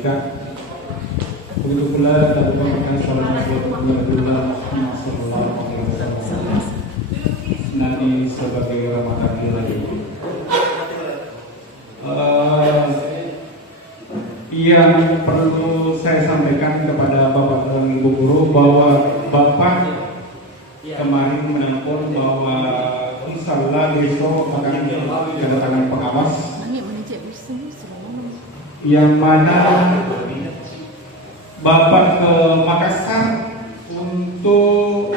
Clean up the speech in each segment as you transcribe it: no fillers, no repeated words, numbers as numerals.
Etika. Begitu pula kita mengucapkan salam Rasulullah Muhammad sallallahu alaihi wasallam. Nanti sebagai rahmatan lagi. Yang perlu saya sampaikan kepada Bapak dan Ibu guru bahwa Bapak kemarin menelpon bahwa insyaallah besok akan diadakan pengawas yang mana Bapak ke Makassar untuk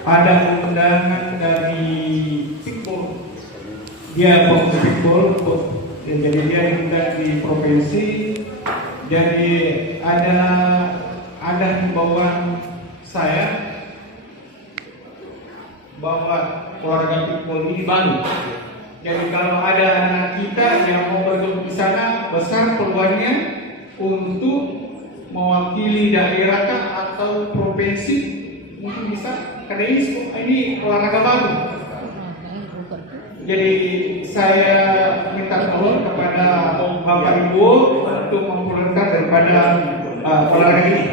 ada undangan dari Pikul. Dia fokus Pikul, jadi dia diundang di provinsi. Jadi ada himbauan saya bahwa keluarga Pikul ini baru. Jadi kalau ada anak kita yang mau bergabung di sana, besar peluangnya untuk mewakili daerah atau provinsi, mungkin bisa. Karena ini olahraga baru. Jadi saya minta tolong kepada Bapak Ibu untuk memperkenalkan daripada olahraga ini.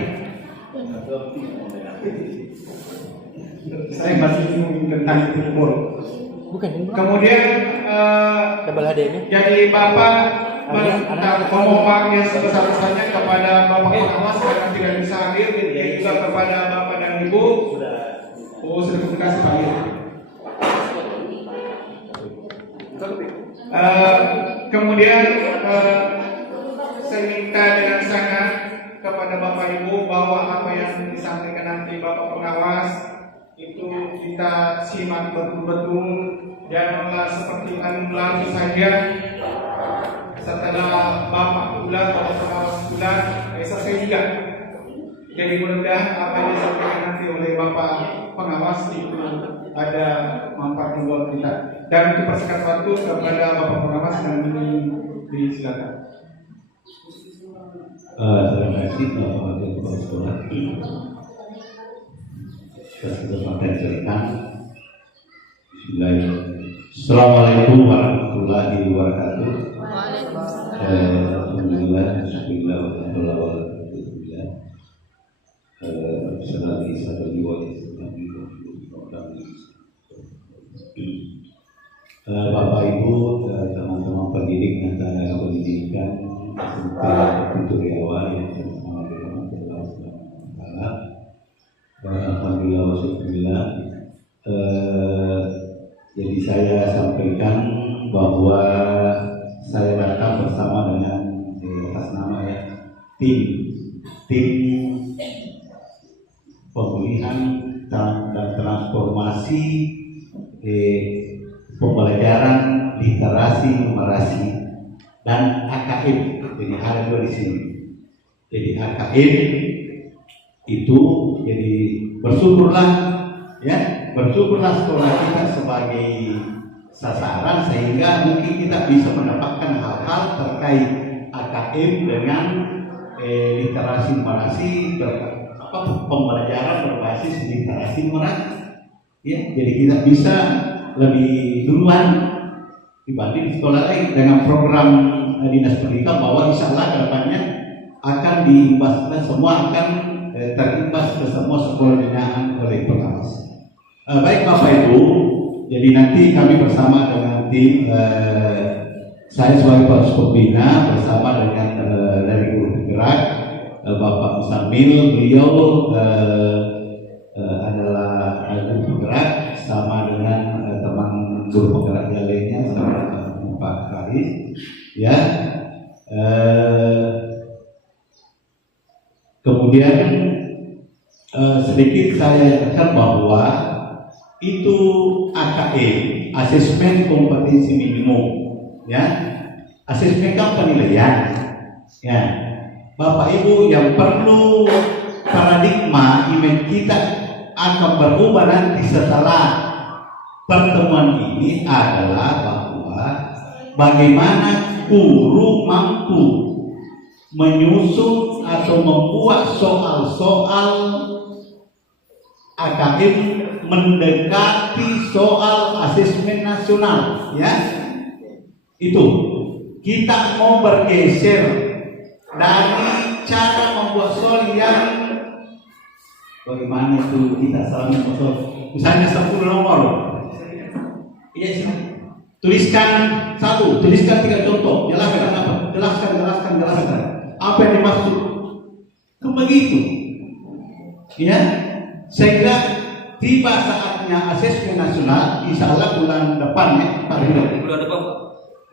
Saya masih ingin tentang football. Kemudian jadi Bapak minta pengumuman yang sebesar-besarnya kepada Bapak pengawas karena tidak bisa hadir, dan juga kepada Bapak dan Ibu. Terima kasih Pak. Kemudian saya minta dengan sangat kepada Bapak Ibu bahwa apa yang disampaikan nanti Bapak pengawas itu kita simak betul-betul, janganlah seperti lalu saja setelah Bapak pulang, Bapak pengawas pulang, selesai juga. Jadi mudah-mudahan apa yang disampaikan nanti oleh Bapak pengawas itu ada manfaat buat kita. Dan untuk persingkat waktu kepada Bapak pengawas dan disilakan. Terima kasih Bapak Kepala Sekolah. Kesempatan cerita. Assalamualaikum warahmatullahi wabarakatuh. Alhamdulillah, bismillah, alhamdulillah. Selagi satu jiwa Bapak Ibu, teman-teman pendidik dan tenaga pendidikan, tutorial yang bersama dengan Allah. Alhamdulillah wasyukurillah. Jadi saya sampaikan bahwa saya datang bersama dengan atas nama ya tim pemulihan dan transformasi pembelajaran literasi numerasi dan AKM. Jadi ada dua di sini. Jadi AKM itu jadi bersyukurlah sekolah kita sebagai sasaran sehingga mungkin kita bisa mendapatkan hal-hal terkait AKM dengan literasi numerasi, pembelajaran berbasis literasi numerasi. Ya, jadi kita bisa lebih duluan dibanding sekolah lain dengan program dinas pendidikan bahwa insya Allah kedepannya akan diimbaskan semua akan terimbas ke semua sekolah binaan oleh pengawas. Baik Bapak Ibu, jadi nanti kami bersama dengan tim saya sebagai pembina bersama dengan dari guru penggerak Bapak Musamil, beliau adalah guru penggerak sama dengan teman guru penggerak yang lainnya sama dengan Pak Karis, ya. Kemudian sedikit saya katakan bahwa itu AKM, asesmen kompetensi minimum, ya. Asesmen kan penilaian, ya. Bapak Ibu yang perlu paradigma iman kita akan berubah nanti setelah pertemuan ini adalah bahwa bagaimana guru mampu menyusun atau membuat soal-soal AKM mendekati soal asesmen nasional, ya. Itu kita mau bergeser dari cara membuat soal yang bagaimana itu kita selama soal. Misalnya 10 nomor. Iya sih. Tuliskan 1, tuliskan 3 contoh. Jelaskan apa? Jelaskan. Apa yang dimaksud? Kan begitu. Ya, sehingga tiba saatnya asesmen nasional, insya Allah bulan depan ya, bulan depan.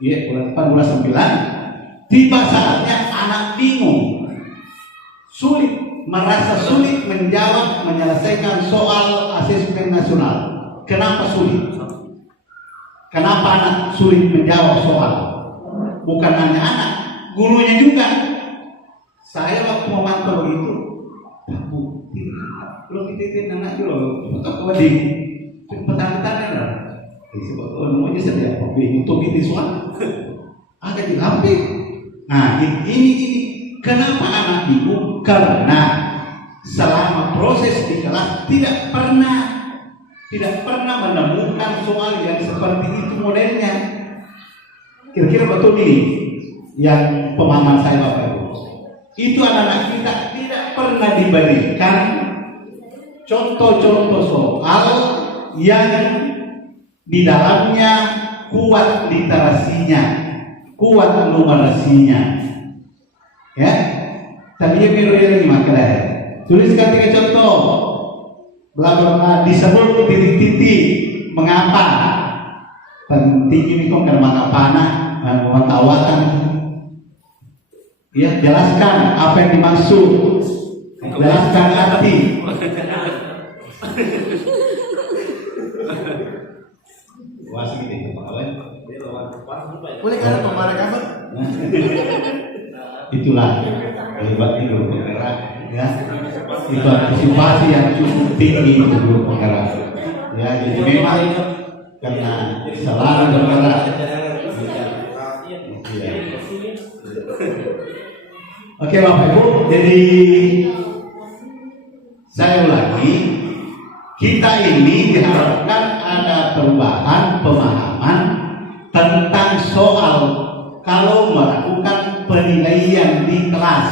Iya, bulan depan bulan 9. Tiba saatnya anak bingung, merasa sulit menjawab, menyelesaikan soal asesmen nasional. Kenapa sulit? Kenapa anak sulit menjawab soal? Bukan hanya anak, gurunya juga. Saya waktu memantau begitu, belum dititip anak itu loh, betul di petang-petang lah. Sebab tuan aja saya untuk itu soal agak dilampir. Nah ini kenapa anak bingung? Karena selama proses di kelas tidak pernah menemukan soal yang seperti itu modelnya. Kira-kira betul ini yang pemahaman saya Bapak Ibu. Itu anak-anak kita tidak pernah diberikan contoh-contoh soal yang di dalamnya kuat literasinya, kuat numerasinya. Ya, tadi yang lagi makalah. Tuliskan 3 contoh. Bla disebut titik-titik. Mengapa? Penting ini kok karena mengapa mengetawakan. Ya, jelaskan apa yang dimaksud. Jelaskan arti. Wah, segini Pak Awen. Boleh kan pembarang kabar? Itulah hebatnya guru penggerak, ya. Itu antisipasi yang cukup tinggi itu guru penggerak. Ya, jadi memang karena selalu bergerak. Ya. Oke Bapak Ibu, jadi saya ulangi, kita ini diharapkan ada perubahan pemahaman tentang soal kalau melakukan penilaian di kelas.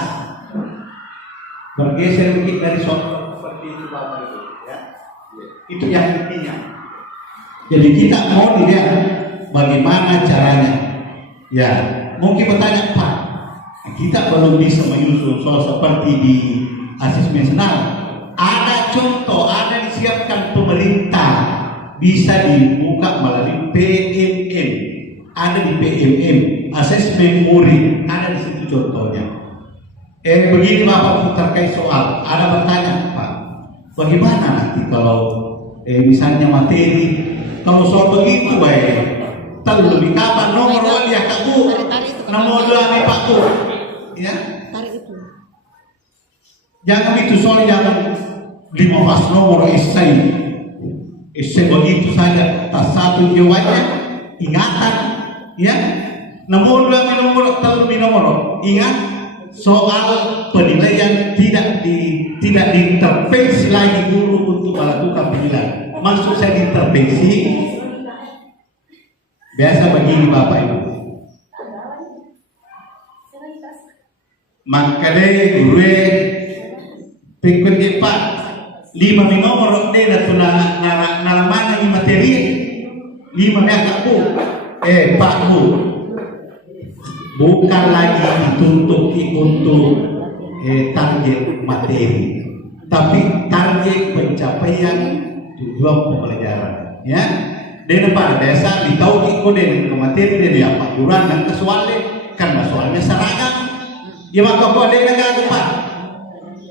Bergeser sedikit dari soal seperti itu Bapak Ibu, ya. Itu yang intinya. Jadi kita mau dilihat bagaimana caranya. Ya, mungkin bertanya Pak, kita belum bisa menyusun soal seperti di asesmen nasional. Ada contoh, ada disiapkan pemerintah, bisa dibuka melalui PMM. Ada di PMM, asesmen murid, ada di situ contohnya. Begini Bapak terkait soal, ada bertanya Pak, bagaimana nanti kalau misalnya materi, kalau soal begitu baik, lebih kapan nomor ya Kak Bu, nomor 2 nih Pak Bu, ya. Tarik itu. Jangan itu soal jangan 15 nomor esai begitu saja, tak satu jawabannya ingatan, ya. Nomor 2 nomor terlebih nomor, ingat soal penilaian tidak diintervensi lagi guru untuk melakukan penilaian. Maksud saya diintervensi biasa begini Bapak Ibu. Makanya guru pikir Pak 5 nomor deh datu mana ini materi 5 Kak Bu. Pak Bu, bukan lagi dituntut untuk target materi, tapi target pencapaian tujuan pembelajaran. Ya, dan pada biasa ditahu kode ke materi dari apa juran dan kesoalnya karena soalnya seragam. Ya maka kode negara Pak,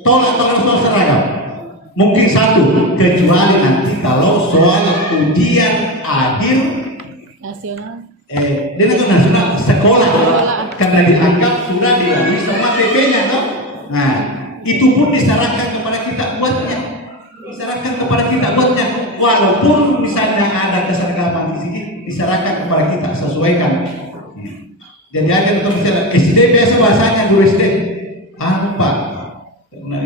tolak soal seragam. Mungkin satu, kecuali nanti kalau soal ujian akhir Nasional. nasional sekolah karena dianggap sudah dilalui sama PP-nya toh. Nah, itu pun disarankan kepada kita buatnya. Walaupun misalnya ada keseragaman di sini, disarankan kepada kita sesuaikan. Jadi aja kalau misalnya SD biasa bahasanya guru SD, Pak, karena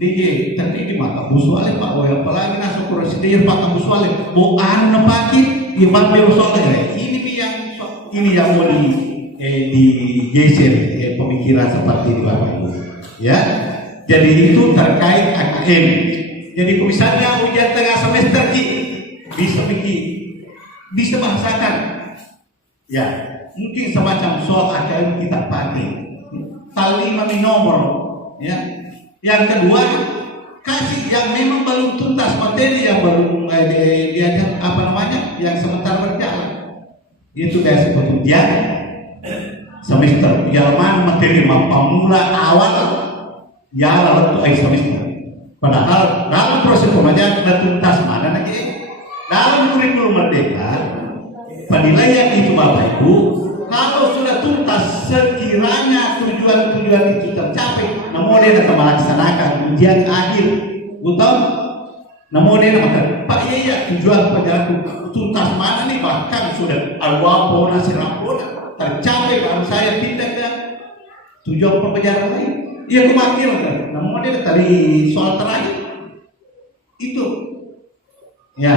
DJ tadi di mata busuale Pak, apalagi nasuk guru SD Pak busuale, mau anu pakai, iman bel soalnya. Ini yang mau digeser pemikiran seperti ini Bapak Ibu. Ya, jadi itu terkait AKM. Jadi misalnya ujian tengah semester bisa bahasakan. Ya, mungkin semacam soal AKM kita pakai. Talima nomor. Ya, yang kedua kasih yang memang belum tuntas materi yang belum diajar yang sebentar berjalan. Itu kayak seperti ujian semester Jerman materi pemula awal ya lalu semester. Padahal dalam proses pembelajaran sudah tuntas mana lagi dalam kurikulum merdeka penilaian itu Bapak Ibu kalau sudah tuntas sekiranya tujuan itu tercapai namun dia akan melaksanakan ujian akhir betul namun dia maka Pak iya tujuan perjalanan tuntas mana nih bahkan sudah al-wapona sirapona tercapai baru saya pindah ke tujuan pembelajaran lain. Iya kemakil kan. Namun dia tadi soal terakhir itu ya.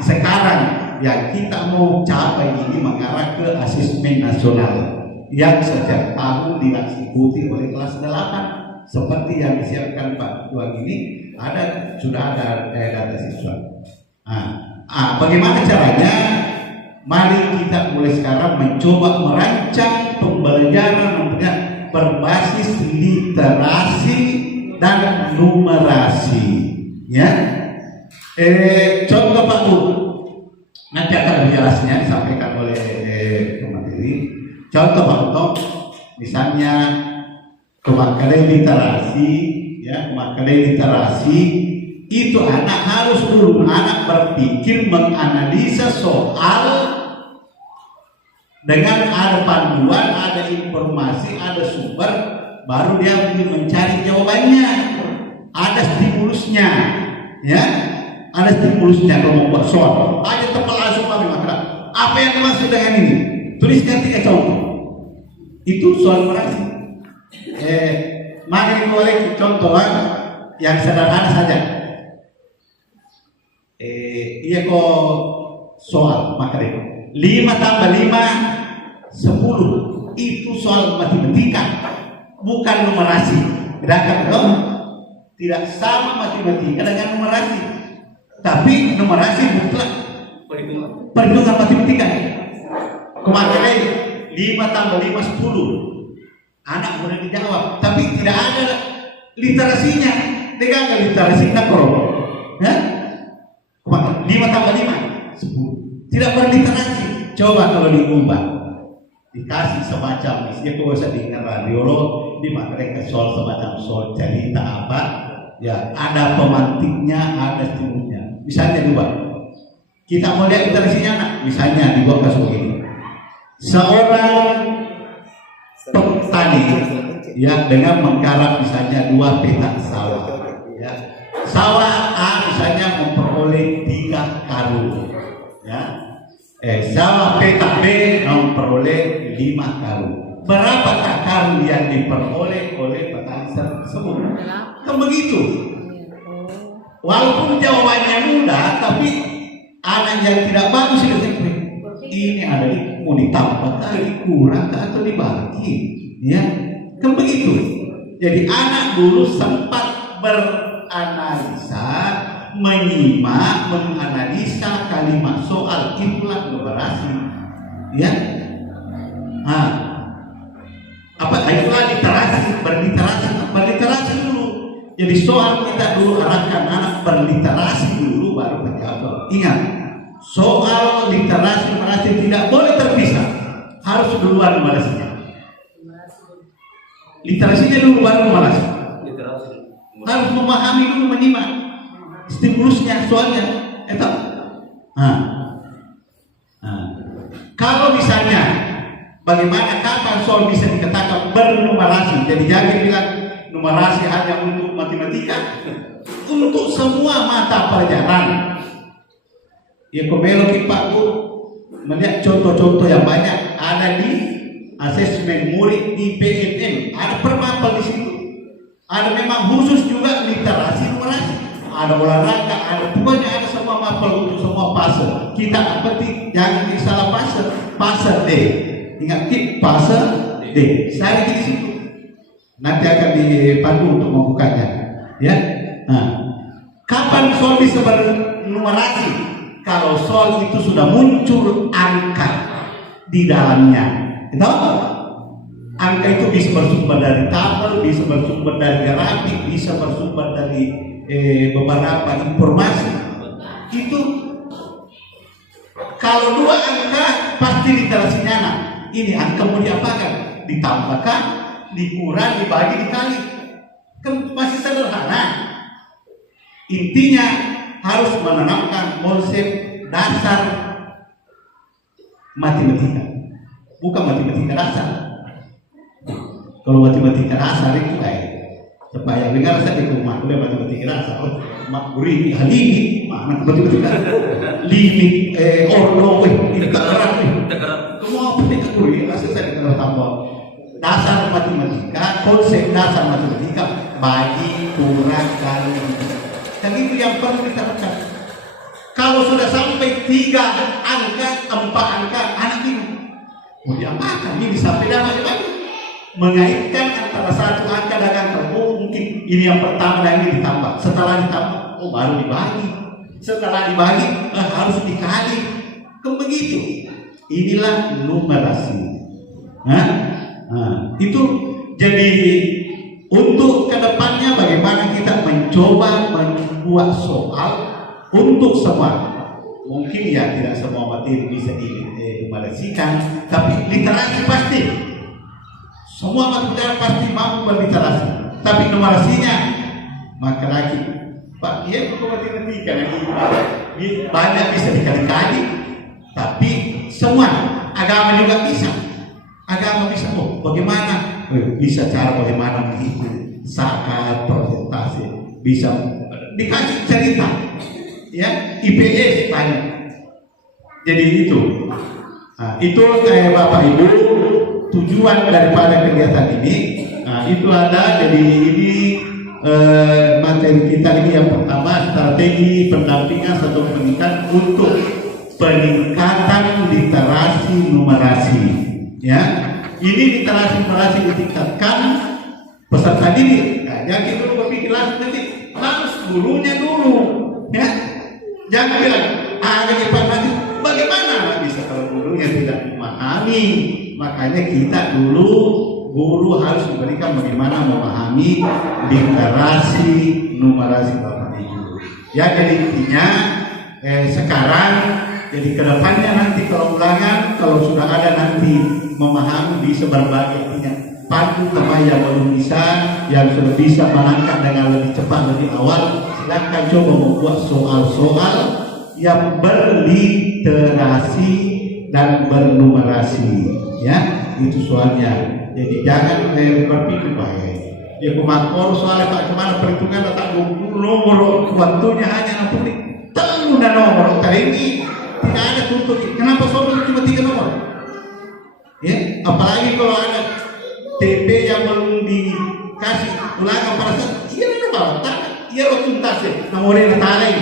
Sekarang yang kita mau capai ini mengarah ke asesmen nasional yang setiap tahun diikuti oleh kelas 8 seperti yang disiapkan Pak Tuan ini sudah ada data siswa. Bagaimana caranya? Mari kita mulai sekarang mencoba merancang pembelajaran berbasis literasi dan numerasi. Ya, contoh Pak Bu, nanti akan jelasnya disampaikan oleh pemateri. Contoh Pak Bu, misalnya pemakaian literasi, ya pemakaian literasi itu anak harus dulu berpikir menganalisa soal dengan ada panduan, ada informasi, ada sumber, baru dia mencari jawabannya. Ada stimulusnya, ya, ada stimulusnya kalau membuat soal. Ada tepat langsung kami maka apa yang dimaksud dengan ini? Tuliskan 3 contoh. Itu soal numerasi. Mari boleh contoh yang sederhana saja. Iya kok soal materi 5 tambah 5 10 itu soal matematika bukan numerasi. Bedakan dong, tidak sama matematika dengan numerasi, tapi numerasi mutlak perhitungan matematika. Kemarin 5 tambah 5 10 anak boleh dijawab, tapi tidak ada literasinya. Dengan literasinya korup, ya? 5 tambah 5 10 tidak berliterasi. Coba kalau diubah dikasih semacam misalnya kalau saya dengar radio dipakai ke soal semacam soal cerita apa ya, ada pemantiknya, ada stimulusnya. Misalnya dua kita mau lihat literasinya anak, misalnya dibuat kasus begini, seorang petani ya dengan menggarap misalnya 2 petak sawah ya, sawah A misalnya memperoleh 3 karung ya, sawah petak B memperoleh 5 karung. Berapakah karung yang diperoleh oleh petani tersebut? Kan begitu. Walaupun jawabannya mudah, tapi anak yang tidak bagus ini ada mau ditambah kali kurang atau dibagi, ya kan begitu. Jadi anak dulu sempat beranalisa, menyimak, menganalisa kalimat soal, itulah numerasi, ya. Itulah literasi, berliterasi dulu. Jadi soal kita dulu arahkan anak berliterasi dulu baru menjawab. Ingat, soal literasi numerasi tidak boleh terpisah, harus duluan numerasinya. Literasinya dulu baru numerasi. Harus memahami dulu, menyimak stimulusnya soalnya. Kalau misalnya bagaimana kapan soal bisa dikatakan bernumerasi? Jadi jangan bilang numerasi hanya untuk matematika, untuk semua mata pelajaran. Ya kebelok Pak Bu melihat contoh-contoh yang banyak ada di asesmen murid di PNM, ada permapel di situ. Ada memang khusus juga literasi numerasi. Ada olahraga, ada pokoknya ada semua mapel untuk semua fase. Kita seperti jangan salah fase D. Ingat tip fase D. Saya di situ. Nanti akan dipandu untuk membukanya. Ya. Nah, kapan soal bisa bernumerasi? Kalau soal itu sudah muncul angka di dalamnya. Tahu nggak? Angka itu bisa bersumber dari tabel, bisa bersumber dari grafik, bisa bersumber dari beberapa informasi. Itu kalau dua angka pasti literasinya anak. Ini angka mau diapakan? Ditambahkan, dikurang, dibagi, dikali. Kan masih sederhana. Intinya harus menanamkan konsep dasar matematika, bukan matematika dasar. Kalau matematika dasar itu supaya dengar saya di rumah udah matematika dasar. Mak guri halini mana matematika limit ordo itu keras. Semua penting guri asal saya dengar tambah dasar matematika, konsep dasar matematika, bagi, kurang, kali. Dan itu yang perlu diterapkan. Kalau sudah sampai 3 angka, 4 angka, anak ini mau diapakan? Ini sampai dah macam-macam. Mengaitkan antara satu angka dan angka. Oh, mungkin ini yang pertama dan ini ditambah. Setelah ditambah, oh baru dibagi. Setelah dibagi, harus dikali. Kan begitu. Inilah numerasi. Nah, itu jadi untuk kedepannya bagaimana kita mencoba membuat soal untuk semua. Mungkin ya tidak semua materi bisa dinumerasikan, tapi literasi pasti. Semua materi pasti mampu berliterasi. Tapi numerasinya maka lagi Pak, dia matematika lagi banyak bisa dikali-kali, tapi semua agama juga bisa. Agama bisa, oh bagaimana? Bisa cara bagaimana menghitung zakat, persentase, bisa dikasih cerita, ya IPS banyak. Jadi itu, itu Bapak Ibu tujuan daripada kegiatan ini. Itu ada, jadi ini materi kita ini yang pertama strategi pendampingan satu pendidikan untuk peningkatan literasi numerasi. Ya, ini literasi numerasi ditingkatkan peserta didik. Jangan kita dulu berpikir langsung nanti gurunya dulu, ya. Jangan bilang ada nanti bagaimana bisa kalau gurunya tidak memahami. Makanya kita dulu guru harus diberikan bagaimana memahami literasi numerasi Bapak Ibu. Ya, jadi intinya sekarang jadi kedepannya nanti kalau ulangan, kalau sudah ada nanti memahami bisa berbagi artinya pandu sama yang belum bisa, yang sudah bisa melangkah dengan lebih cepat lebih awal, silakan coba membuat soal-soal yang berliterasi dan bernumerasi, ya itu soalnya. Jadi jangan berpikir bahaya. Dia pemakor soalnya Pak kemana perhitungan letak nomor waktunya hanya 60. Terlalu nomor kali ini. Tidak ada tuntut. Kenapa soal cuma 3 nomor? Ya, apalagi kalau ada TP yang belum dikasih ulangan pada saat iya ada bawah iya lo tuntas ya nomornya tarik.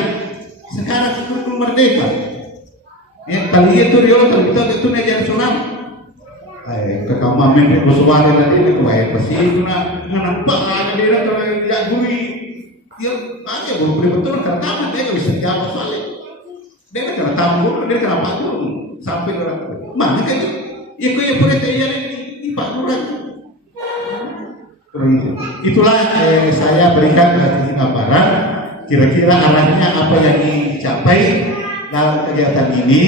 Sekarang itu merdeka. Ya, kali itu dia kalau itu media nasional. Ke kamar men bersuara tadi itu pasti itu nampak ada dia kalau tidak guri dia aja betul karena dia nggak bisa jawab soalnya. Dia kena tamu, dia kena Pak Guru sampai orang mana kan itu yang boleh terjadi di Pak Guru. Itulah saya berikan gambaran kira-kira arahnya apa yang dicapai dalam kegiatan ini.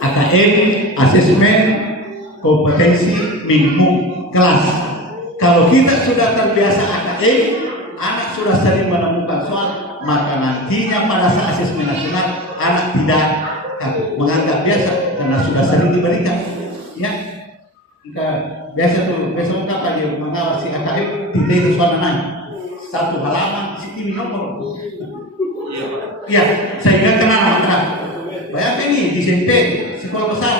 AKM asesmen kompetensi minimum kelas. Kalau kita sudah terbiasa AKM, anak sudah sering menemukan soal, maka nantinya pada saat asesmen nasional anak tidak menganggap biasa karena sudah sering diberikan. Ya, kita biasa tuh besok kapan dia mengawasi AKM tidak itu soal naik 1 halaman ini nomor. Iya, sehingga kenal maka bayangkan ini di SMP sekolah besar.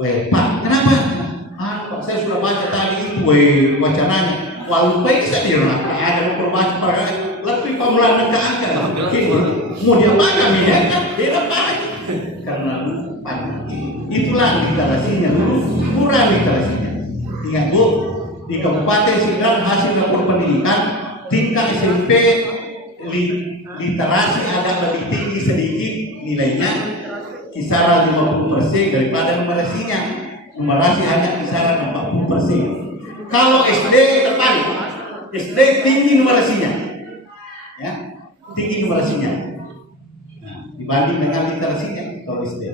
Pak, kenapa? Pak, saya sudah baca tadi itu wacananya. Walau baik saja ada memperbaiki perkara lebih pemulaan ke angka. Mau dia apa kami ya kan? Dia apa? Karena lupa. Itu itulah literasinya dulu, kurang literasinya. Ingat Bu, di Kabupaten Singkang hasil rapor pendidikan tingkat SMP literasi agak lebih tinggi sedikit nilainya, kisaran 50% daripada numerasinya. Numerasi hanya kisaran 40%. Kalau SD terbalik, SD tinggi numerasinya, ya, tinggi numerasinya. Nah, dibanding dengan literasinya kalau SD.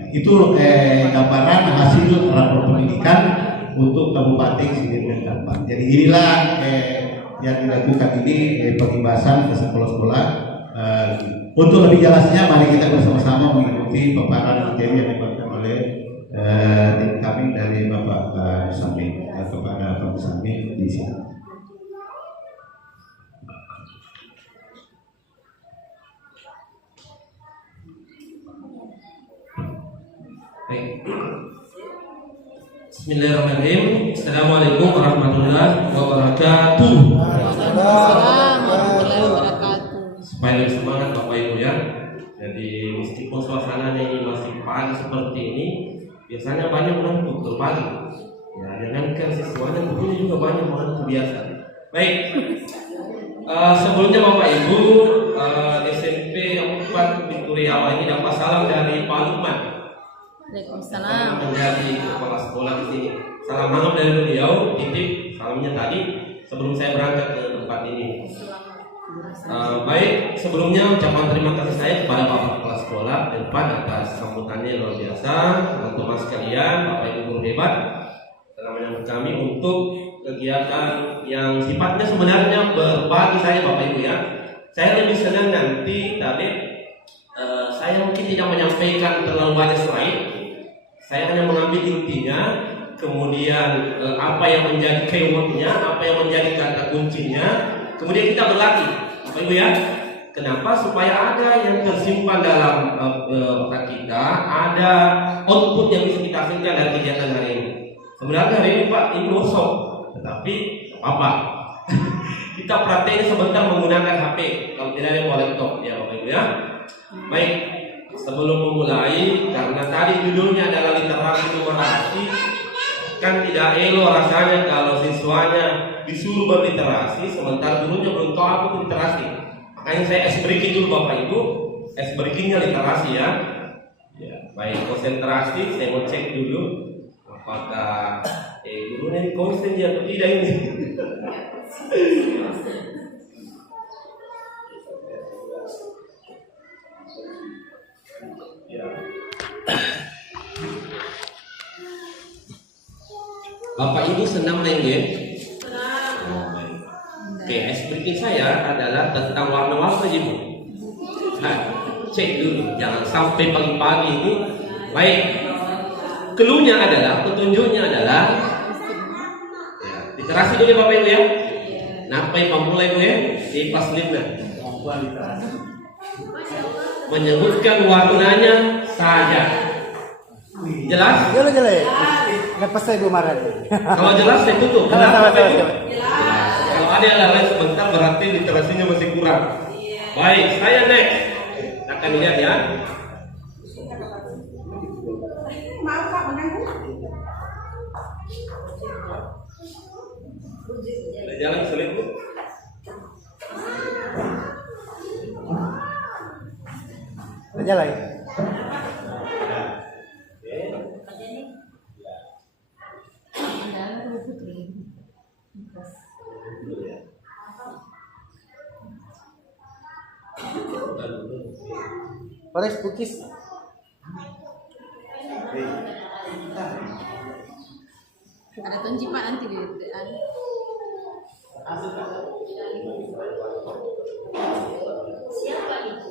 Nah, itu gambaran hasil rapor pendidikan untuk Kabupaten Singkang Dampak. Jadi inilah yang dilakukan ini pembahasan ke sekolah-sekolah. Untuk lebih jelasnya, mari kita bersama-sama mengikuti paparan materi yang diberikan oleh tim kami dari Bapak Musamil kepada Pak Musamil di sini. Baik. Bismillahirrahmanirrahim. Assalamualaikum warahmatullahi wabarakatuh. Assalamualaikum warahmatullahi wabarakatuh. Supaya lebih semangat Bapak Ibu ya. Jadi meskipun suasananya ini masih pagi seperti ini, biasanya banyak mengantuk terbagi. Ya, jangankan siswanya, gurunya juga banyak mengantuk biasa. Baik. Sebelumnya Bapak Ibu, SMP 4 Victoria ini dapat salam dari Pak Lukman. Waalaikumsalam. Menjadi kepala sekolah di sini. Salam hangat dari beliau, titip salamnya tadi sebelum saya berangkat ke tempat ini. Baik, sebelumnya ucapan terima kasih saya kepada Bapak Kepala Sekolah depan atas sambutannya luar biasa. Teman-teman sekalian, Bapak Ibu guru hebat telah menyambut kami untuk kegiatan yang sifatnya sebenarnya berbagi saya Bapak Ibu ya. Saya lebih senang nanti tapi saya mungkin tidak menyampaikan terlalu banyak slide. Saya hanya mengambil intinya, kemudian apa yang menjadi keywordnya, apa yang menjadi kata kuncinya, kemudian kita berlatih, Bapak Ibu ya. Kenapa? Supaya ada yang tersimpan dalam otak kita, ada output yang bisa kita hasilkan dari kegiatan hari ini. Sebenarnya hari ini Pak, ini workshop, tetapi apa? Kita prakteknya sebentar menggunakan HP, kalau tidak ada laptop ya Bapak Ibu ya. Baik. Sebelum memulai, karena tadi judulnya adalah literasi numerasi, kan tidak elok rasanya kalau siswanya disuruh berliterasi sementara gurunya belum tahu apa itu literasi. Makanya saya ice breaking dulu Bapak Ibu, ice breakingnya literasi ya. Ya, baik, konsentrasi, saya mau cek dulu apakah gurunya konsen ya atau tidak ini. Bapak Ibu senang main game? Senang. Oke, ice breaking saya adalah tentang warna-warna Ibu. Nah, cek dulu, jangan sampai pagi-pagi ini. Baik, clue-nya adalah, petunjuknya adalah ya, literasi dulu ya Bapak Ibu ya. Nampai pemulai Bu ya, di paslitnya. Menyebutkan warnanya saja. Jelas? Jelas. Lepas saya marah. Kalau jelas saya tutup. Kenapa Bapak Ibu? Kalau ada yang lain sebentar berarti literasinya masih kurang. Baik, saya next. Akan lihat ya. Boleh jalan sulit Bu? Jalan. Pares Bukis. Ada tunji Pak nanti di siapa itu?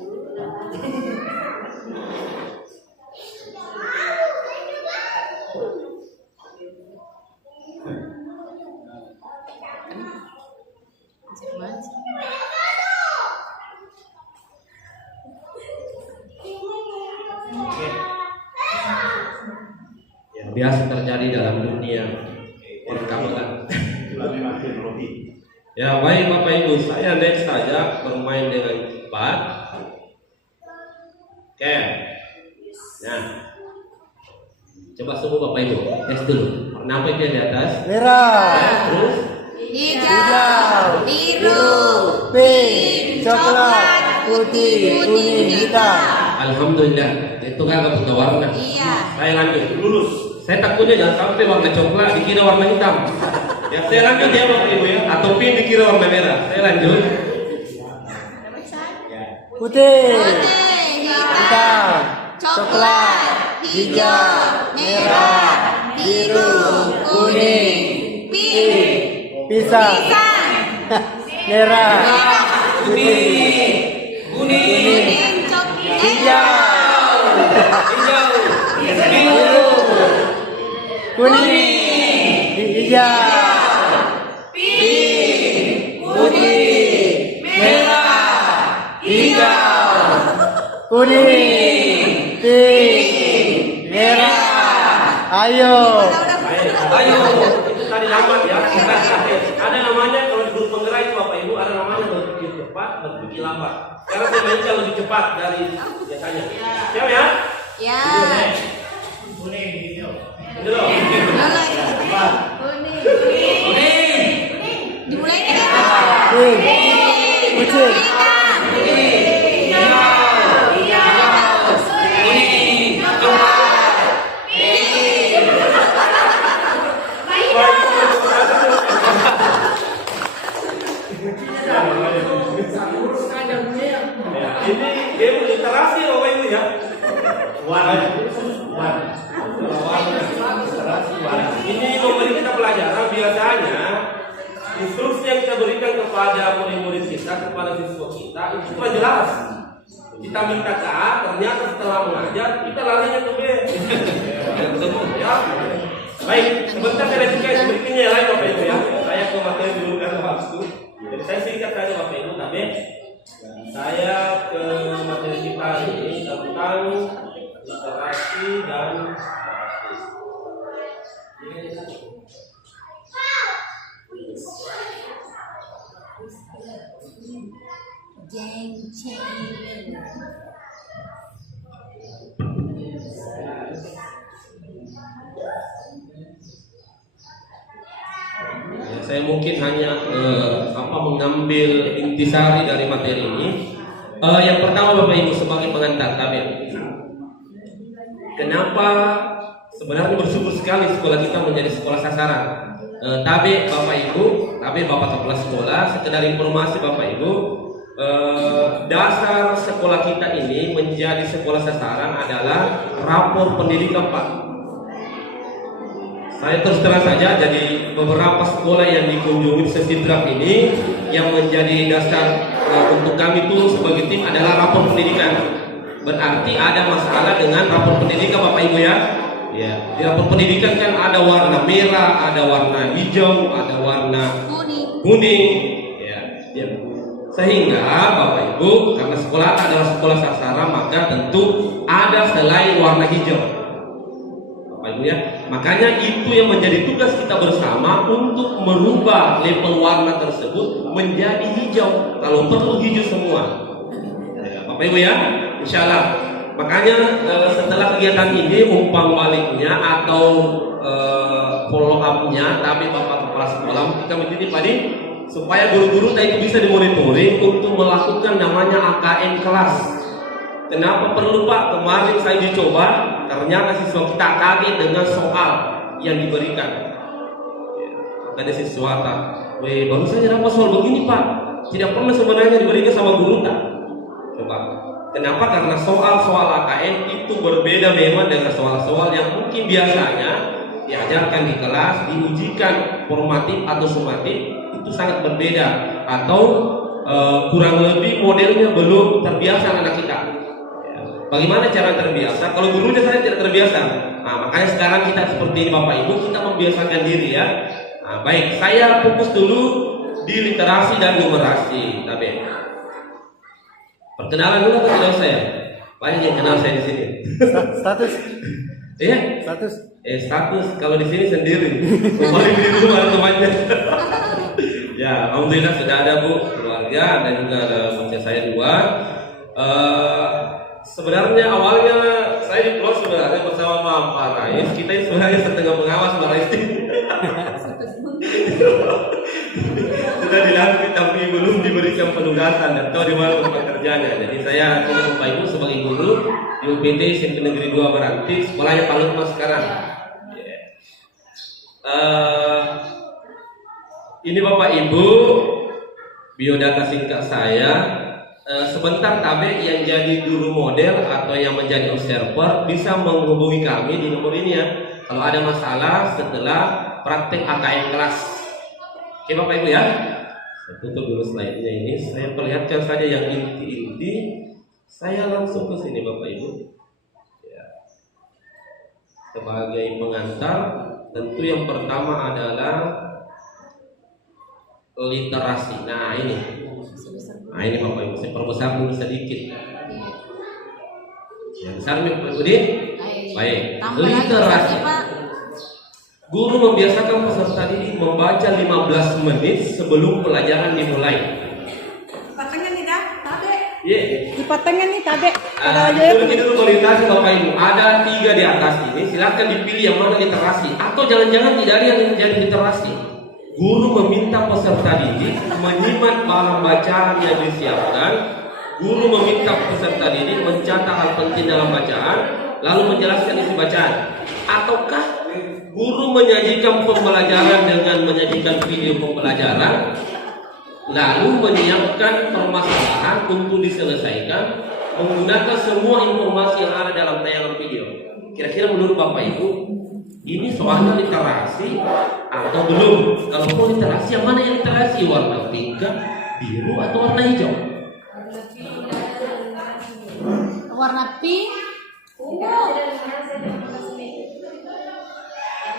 Yang biasa terjadi dalam dunia perkawinan. Ya baik Bapak Ibu, saya next saja bermain dengan cepat. Oke. Nah, Coba semua Bapak Ibu, tes dulu. Warna apa itu yang di atas? Merah, Terus Hijau, biru, pink, coklat, putih, kuning, hitam. alhamdulillah, itu kan gak butuh warna. Iya. Saya lanjut, lulus. Saya takutnya jangan sampai warna coklat dikira warna hitam. Ya, saya lanjut ya Bapak Ibu ya. Atau pink dikira warna merah. Saya lanjut. Putih, Putih, hitam, coklat, hijau, merah, biru, kuning, pink, pisang, merah, putih, kuning, hijau, biru, kuning, hijau, pink, putih, merah, hijau, kuning, pink, merah. Ayo. Ayo, itu tadi lambat ya. Ada namanya kalau di guru penggerak itu Bapak Ibu ada namanya berpikir cepat, berpikir lambat. Karena saya mainkan lebih cepat dari biasanya. Siap ya? Ya. Ini loh. Dimulai kita. Pink, kucing, Ini game literasi Bapak Ibu ya. Ini memberi kita pelajaran biasanya instruksi yang kita berikan kepada murid-murid kita, kepada siswa kita itu kurang jelas. Kita minta ke A, ternyata setelah mengajar kita larinya ke B. Ya. Baik, sebentar saya lanjutkan berikutnya yang lain Bapak Ibu ya. Saya ke materi dulu karena waktu. Jadi saya singkat saja Bapak Ibu, tapi saya ke materi kita ini tentang literasi dan Jeng jeng. ya, saya mungkin hanya mengambil intisari dari materi ini. Yang pertama Bapak Ibu sebagai pengantar tabel. Kenapa sebenarnya bersyukur sekali sekolah kita menjadi sekolah sasaran. Tabe Bapak Ibu, tabe Bapak Kepala Sekolah, sekedar informasi Bapak Ibu, dasar sekolah kita ini menjadi sekolah sasaran adalah rapor pendidikan Pak. Saya terus terang saja, jadi beberapa sekolah yang dikunjungi sesi draft ini yang menjadi dasar untuk kami turun sebagai tim adalah rapor pendidikan. Berarti ada masalah dengan rapor pendidikan Bapak Ibu ya. Ya, di rapor pendidikan kan ada warna merah, ada warna hijau, ada warna kuning. Ya. Sehingga Bapak Ibu, karena sekolah adalah sekolah sasaran, maka tentu ada selain warna hijau. Bapak Ibu ya. Makanya itu yang menjadi tugas kita bersama untuk merubah label warna tersebut menjadi hijau. Kalau perlu hijau semua. Ya, Bapak Ibu ya, insya Allah. Makanya setelah kegiatan ini umpan baliknya atau follow up-nya, tapi Bapak Kepala Sekolah kita menjadi tadi supaya guru-guru itu bisa dimonitoring untuk melakukan namanya AKN kelas. Kenapa perlu Pak? Kemarin saya dicoba, ternyata siswa kita kaget dengan soal yang diberikan. Ada siswa tak, baru saja dapat soal begini Pak, tidak pernah sebenarnya diberikan sama guru tak? Coba. Kenapa? Karena soal-soal AKN itu berbeda memang dengan soal-soal yang mungkin biasanya diajarkan di kelas, diujikan formatif atau sumatif, itu sangat berbeda atau kurang lebih modelnya belum terbiasa anak kita. Bagaimana cara terbiasa? Kalau gurunya saya tidak terbiasa, nah, makanya sekarang kita seperti ini Bapak Ibu, kita membiasakan diri ya. Nah, baik, saya fokus dulu di literasi dan numerasi. Tapi perkenalan dulu atau tidak saya? Banyak yang kenal saya di sini. Status. Iya. Status. Status kalau di sini sendiri. Kembali beli dulu teman-temannya. Ya, alhamdulillah sudah ada Bu keluarga dan juga ada bocah saya dua. Sebenarnya awalnya saya di Pulau sebenarnya bersama Pak Rais, kita ini sebenarnya setengah pengawas Pak Rais. Sudah dilantik tapi belum diberikan penugasan dan tahu di mana pekerjaannya. Jadi saya punya Bapak Ibu sebagai guru di UPT SMP Negeri 2 Meranti, sekolahnya Pak Lukman sekarang. Ini Bapak Ibu biodata singkat saya. Sebentar tabe yang jadi guru model atau yang menjadi observer bisa menghubungi kami di nomor ini ya. Kalau ada masalah setelah praktek AKM kelas. Oke Bapak Ibu ya. Saya tutup dulu slide-nya ini. Saya perlihatkan saja yang inti-inti. Saya langsung ke sini Bapak Ibu. Ya. Sebagai pengantar, tentu yang pertama adalah literasi. Nah ini Bapak Ibu, saya perbesar dulu sedikit. Yang besar Bapak Ibu. Baik. Literasi. Guru membiasakan peserta didik membaca 15 menit sebelum pelajaran dimulai. Patengan nih dah, tabe. Iya. Di patengan nih tabe. Ini dulu melintasi Bapak Ibu. Ada 3 di atas ini. Silakan dipilih yang mana literasi. Atau jangan-jangan tidak ada yang menjadi literasi. Guru meminta peserta didik menyimak barang bacaan yang disiapkan. Guru meminta peserta didik mencatat hal penting dalam bacaan, lalu menjelaskan isi bacaan. Ataukah guru menyajikan pembelajaran dengan menyajikan video pembelajaran, lalu menyiapkan permasalahan untuk diselesaikan menggunakan semua informasi yang ada dalam tayangan video. Kira-kira menurut Bapak Ibu, ini soalnya literasi atau belum? Kalau mau literasi, yang mana yang literasi? Warna pink, biru atau warna hijau? Warna pink.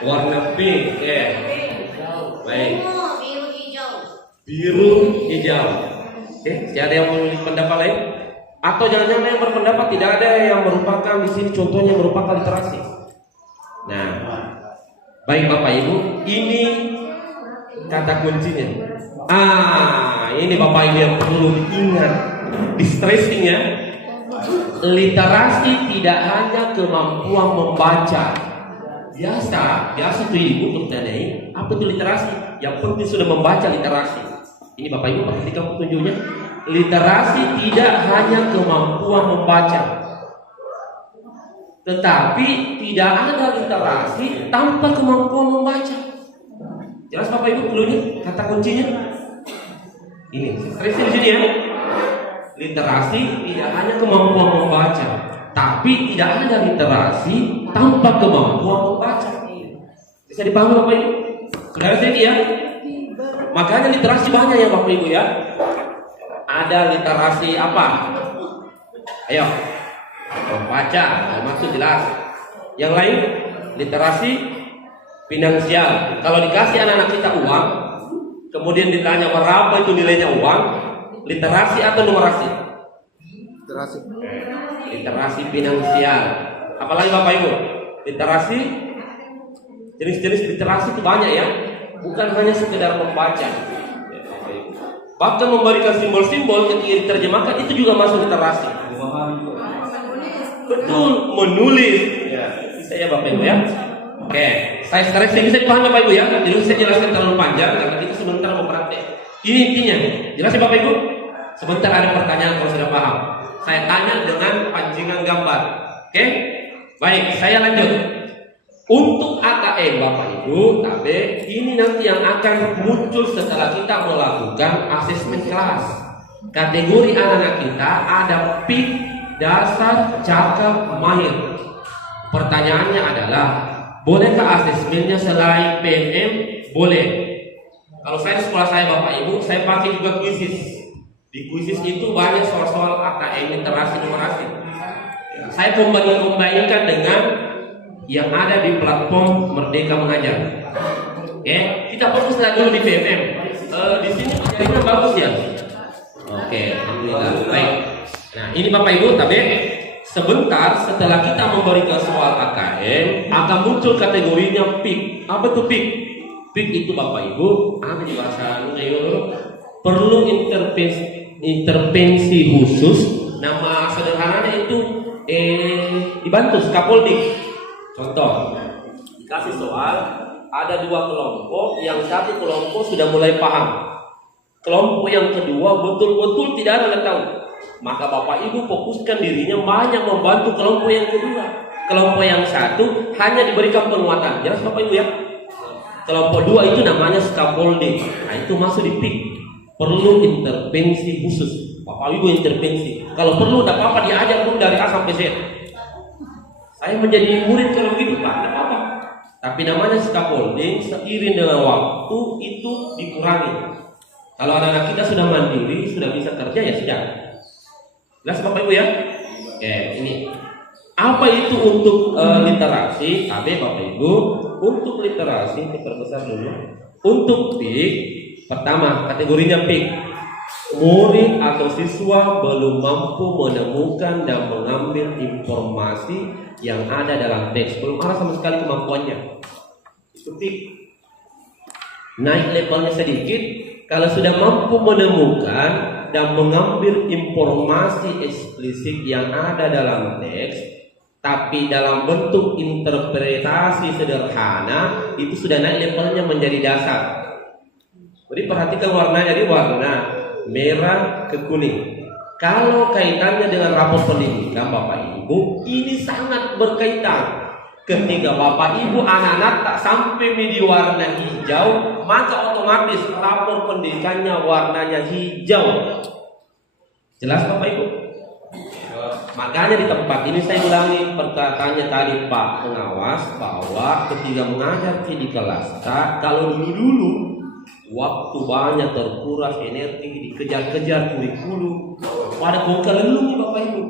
Warna pink, ya. Baik. Biru hijau. Biru hijau. Oke, ada yang memiliki pendapat lain? Atau jangan-jangan yang berpendapat tidak ada yang merupakan di sini contohnya merupakan literasi. Nah, baik Bapak Ibu, ini kata kuncinya. Ini Bapak Ibu yang perlu diingat, di stressing ya. Literasi tidak hanya kemampuan membaca. Biasa tuh ibu untuk tanyai, apa itu literasi? Yang penting sudah membaca literasi. Ini Bapak Ibu perhatikan petunjuknya. Literasi tidak hanya kemampuan membaca, tetapi tidak ada literasi tanpa kemampuan membaca. Jelas Bapak Ibu dulunya kata kuncinya. Ini stressnya di sini ya. Literasi tidak hanya kemampuan membaca, tapi tidak ada literasi tanpa kemampuan membaca. Bisa dipahami Bapak Ibu? Sudah ini ya. Makanya literasi banyak ya Bapak Ibu ya. Ada literasi apa? Ayo, membaca, maksud jelas. Yang lain, literasi finansial. Kalau dikasih anak-anak kita uang, kemudian ditanya berapa itu nilainya uang, literasi atau numerasi? Literasi. Literasi finansial. Apalagi Bapak Ibu? Literasi, jenis-jenis literasi itu banyak ya. Bukan hanya sekedar membaca. Bahkan memberikan simbol-simbol ketika diterjemahkan itu juga masuk literasi. Betul, menulis. Ya, bisa ya Bapak Ibu ya. Oke, saya bisa dipahami Bapak Ibu ya. Jadi saya jelaskan terlalu panjang karena kita sebentar mau praktek. Ini intinya. Jelas ya Bapak Ibu? Sebentar ada pertanyaan kalau sudah paham. Saya tanya dengan pancingan gambar. Oke? Baik, saya lanjut. Untuk AKM Bapak Ibu, tabe, ini nanti yang akan muncul setelah kita melakukan asesmen kelas. Kategori anak-anak kita ada PIK, dasar, cakap, mahir. Pertanyaannya adalah, bolehkah asesmennya selain PMM? Boleh. Kalau saya di sekolah saya Bapak Ibu, saya pakai juga kuisis. Di kuisis itu banyak soal-soal AKM, literasi, numerasi. Saya membandingkan dengan yang ada di platform Merdeka Mengajar. Oke, kita fokus lagi dulu di PMM. Di sini materinya bagus ya. Oke, alhamdulillah. Baik. Nah, ini Bapak Ibu, tapi sebentar setelah kita memberikan soal AKM, akan muncul kategorinya PIK. Apa tuh PIK? PIK itu Bapak Ibu, ada di bahasa Indonesia, perlu intervensi khusus. Nama sederhananya itu dibantu Skapoldik. Contoh, dikasih soal, ada dua kelompok, yang satu kelompok sudah mulai paham, kelompok yang kedua betul-betul tidak ada tahu. Maka Bapak Ibu fokuskan dirinya banyak membantu kelompok yang kedua. Kelompok yang satu hanya diberikan penguatan. Jelas Bapak Ibu ya? Kelompok dua itu namanya scaffolding. Nah itu masuk di PIK. Perlu intervensi khusus. Bapak Ibu intervensi. Kalau perlu tidak apa-apa diajar dulu dari A sampai Z. Saya menjadi murid kalau begitu Pak, tidak apa-apa. Tapi namanya scaffolding, seiring dengan waktu itu dikurangi. Kalau anak-anak kita sudah mandiri, sudah bisa kerja ya sudah. Jelas Bapak Ibu ya? Oke, ini apa itu untuk literasi? KB Bapak Ibu, untuk literasi diperbesar dulu. Untuk PIK, pertama kategorinya PIK. Murid atau siswa belum mampu menemukan dan mengambil informasi yang ada dalam teks, belum ada sama sekali kemampuannya. Itu PIK. Naik levelnya sedikit, kalau sudah mampu menemukan dan mengambil informasi eksplisit yang ada dalam teks, tapi dalam bentuk interpretasi sederhana, itu sudah naik levelnya menjadi dasar. Jadi perhatikan warnanya, jadi warna merah ke kuning. Kalau kaitannya dengan rapor pendidikan Bapak Ibu, ini sangat berkaitan. Ketika Bapak Ibu anak-anak tak sampai di warna hijau, maka otomatis rapor pendidikannya warnanya hijau. Jelas Bapak Ibu? Makanya di tempat ini saya ulangi perkataannya tadi Pak pengawas, bahwa ketika mengajar di kelas, kalau dulu waktu banyak terkuras energi dikejar-kejar kurikulum, pada bongkar lelung Bapak Ibu.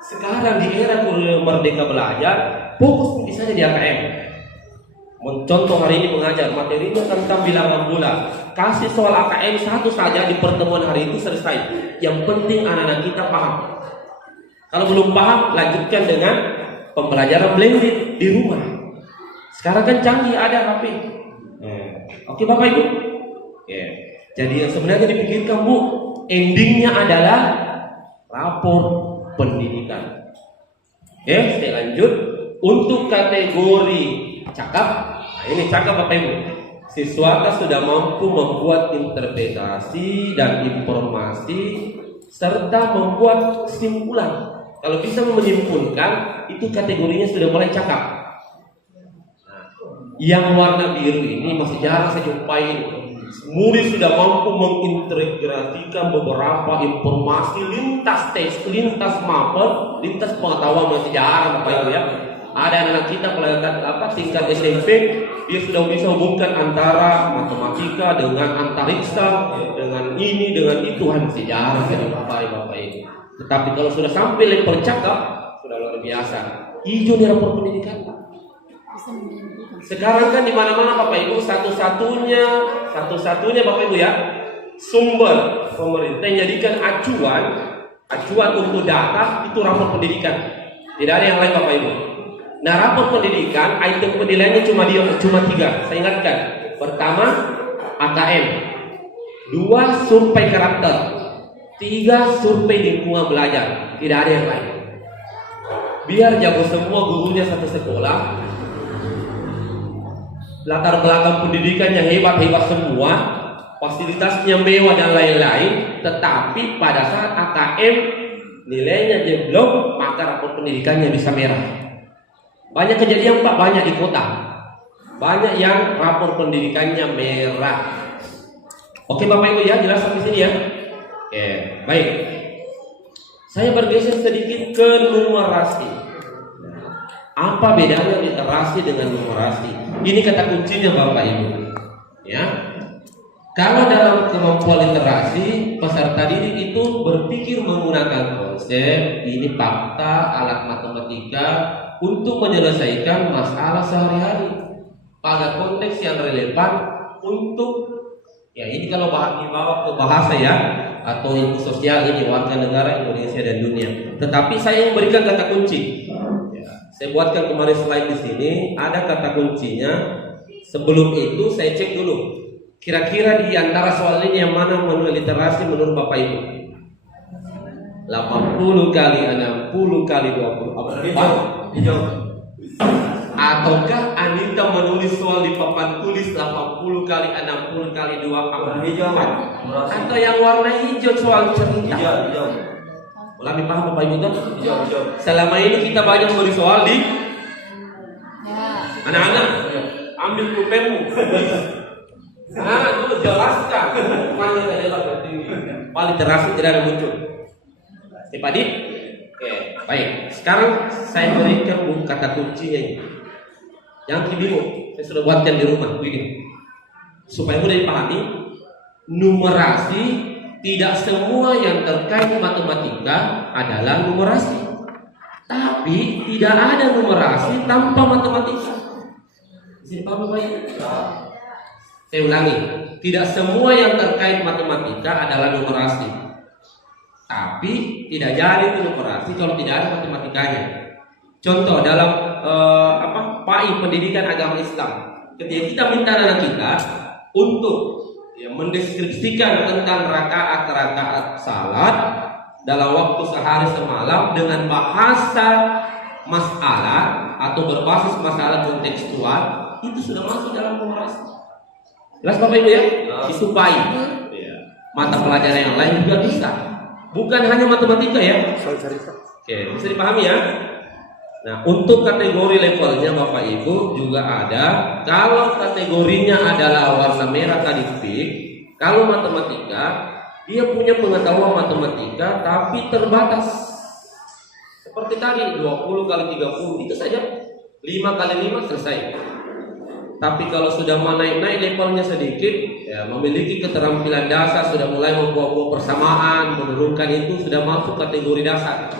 Sekarang di era Merdeka Belajar, fokus bisa di AKM. Mencontoh hari ini mengajar materinya tentang bilangan bulan. Kasih soal AKM satu saja di pertemuan hari itu selesai. Yang penting anak-anak kita paham. Kalau belum paham, lanjutkan dengan pembelajaran blended di rumah. Sekarang kan canggih ada HP. Oke Bapak Ibu. Oke. Jadi yang sebenarnya dipikirkan Bu, endingnya adalah rapor pendidikan. Oke, saya lanjut. Untuk kategori cakap, nah ini cakap Bapak Ibu. Siswa sudah mampu membuat interpretasi dan informasi serta membuat kesimpulan. Kalau bisa menyimpulkan, itu kategorinya sudah mulai cakap. Nah, yang warna biru ini masih jarang saya jumpai. Murid sudah mampu mengintegrasikan beberapa informasi lintas teks, lintas mapel, lintas pengetahuan masih jarang Bapak Ibu ya. Ada anak kita tingkat SMP, dia sudah bisa hubungkan antara matematika dengan antariksa, dengan ini, dengan itu, masih jarang saya jumpai Bapak Ibu. Tetapi kalau sudah sampai level cakap, sudah luar biasa. Hijau di rapor pendidikan. Sekarang kan di mana-mana Bapak Ibu satu-satunya Bapak Ibu ya, sumber pemerintah yang jadikan acuan untuk data itu rapor pendidikan. Tidak ada yang lain Bapak Ibu. Nah, rapor pendidikan item penilaiannya cuma 3. Saya ingatkan. Pertama, AKM. 2, survei karakter. 3, survei lingkungan belajar. Tidak ada yang lain. Biar jago semua gurunya satu sekolah, latar belakang pendidikannya hebat-hebat semua, fasilitasnya mewah dan lain-lain, tetapi pada saat AKM nilainya jeblok, maka rapor pendidikannya bisa merah. Banyak kejadian Pak, banyak di kota, banyak yang rapor pendidikannya merah. Oke Bapak Ibu ya, jelas sampai sini ya. Oke, baik. Saya bergeser sedikit ke numerasi. Apa bedanya literasi dengan numerasi? Ini kata kuncinya Bapak Ibu. Ya. Kalau dalam kemampuan literasi, peserta didik itu berpikir menggunakan konsep, ini fakta, alat matematika untuk menyelesaikan masalah sehari-hari pada konteks yang relevan untuk ya ini kalau dibawa ke bahasa ya atau ilmu sosial ini warga negara Indonesia dan dunia. Tetapi saya memberikan kata kunci. Saya buatkan kemarin slide di sini, ada kata kuncinya. Sebelum itu saya cek dulu, kira-kira di antara soal ini yang mana menurut literasi menurut Bapak Ibu? 80 kali 60 kali 20 apa? Hijau. Ataukah Anita menulis soal di papan tulis 80 kali 60 kali 2 Warna hijau. 4? Atau yang warna hijau soal cerita? Hijau. Ulangi paham Bapak Ibu kan? Hijau. Selama ini kita banyak memberi soal di Ya. anak-anak. Ambil pulpenmu. Anak dulu jelaskan. Mana adalah tertinggi. Paling literasi tidak ada muncul. Pak Dit? Oke, baik. Sekarang saya berikan buku kata kuncinya ini. Yang bingung, saya sudah buatkan di rumah begini. Supaya mudah dipahami, numerasi tidak semua yang terkait matematika adalah numerasi. Tapi tidak ada numerasi tanpa matematika. Bisa dipahami baik? Saya ulangi, tidak semua yang terkait matematika adalah numerasi. Tapi tidak jadi itu numerasi kalau tidak ada matematikanya. Contoh dalam PAI Pendidikan Agama Islam, ketika kita minta anak kita untuk mendeskripsikan tentang rakaat salat dalam waktu sehari semalam dengan bahasa masalah atau berbasis masalah kontekstual, itu sudah masuk dalam numerasi. Jelas Bapak Ibu ya? Itu PAI. Mata pelajaran yang lain juga bisa. Bukan hanya matematika ya. Oke, bisa dipahami ya. Nah, untuk kategori levelnya Bapak Ibu juga ada. Kalau kategorinya adalah warna merah tadi pink, kalau matematika dia punya pengetahuan matematika tapi terbatas. Seperti tadi 20 kali 30 itu saja. 5 kali 5 selesai. Tapi kalau sudah naik levelnya sedikit, ya memiliki keterampilan dasar, sudah mulai membawa persamaan, menurunkan itu sudah masuk kategori dasar.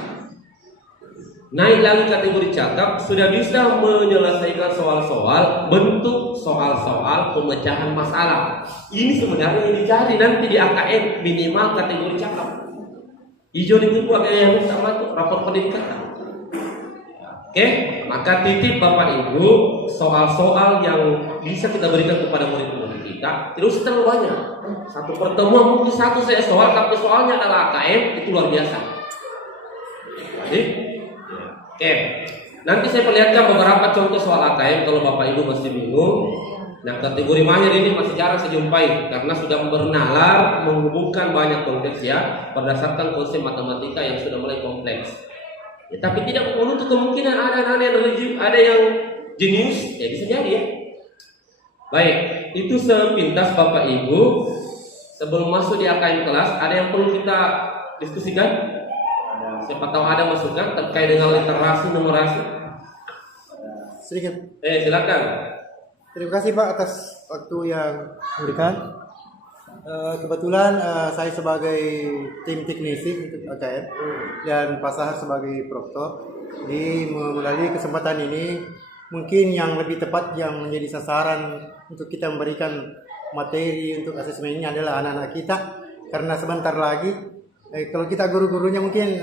Naik lagi kategori cakap, sudah bisa menyelesaikan soal-soal, bentuk soal-soal pemecahan masalah. Ini sebenarnya yang dicari nanti di AKM, minimal kategori cakap. Hijau itu ada yang sama tuh rapor pendidikan. Oke, maka titip Bapak Ibu soal-soal yang bisa kita berikan kepada murid-murid kita terus terlalu banyak. Satu pertemuan mungkin satu saya soal, tapi soalnya adalah AKM, itu luar biasa. Jadi, oke, nanti saya perlihatkan beberapa contoh soal AKM kalau Bapak Ibu masih bingung. Nah, kategori mahir ini masih jarang saya jumpai karena sudah bernalar menghubungkan banyak konteks ya berdasarkan konsep matematika yang sudah mulai kompleks. Ya, tapi tidak menutup kemungkinan ada anak yang ada yang jenius, ya bisa jadi ya. Baik, itu sepintas Bapak Ibu. Sebelum masuk di AKM kelas, ada yang perlu kita diskusikan? Siapa tahu ada masukan terkait dengan literasi numerasi? Sedikit. Silakan. Terima kasih Pak atas waktu yang diberikan. Kebetulan saya sebagai tim teknisi untuk AKM dan Pak Sahar sebagai proktor. Jadi melalui kesempatan ini mungkin yang lebih tepat yang menjadi sasaran untuk kita memberikan materi untuk asesmen ini adalah anak-anak kita, karena sebentar lagi kalau kita guru-gurunya mungkin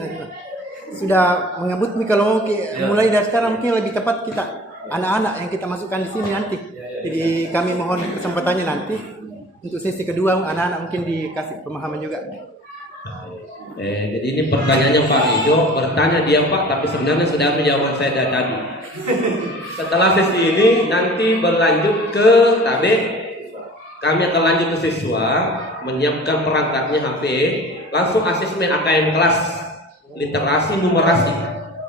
sudah mengabut kalau mulai dari sekarang mungkin lebih tepat kita anak-anak yang kita masukkan di sini nanti. Jadi kami mohon kesempatannya nanti untuk sesi kedua anak-anak mungkin dikasih pemahaman juga. Jadi ini pertanyaannya Pak Rijo, bertanya dia Pak, tapi sebenarnya sudah menjawab saya dari tadi. Setelah sesi ini nanti berlanjut ke TABE, kami akan lanjut ke siswa, menyiapkan perangkatnya HP, langsung asesmen AKM kelas, literasi numerasi.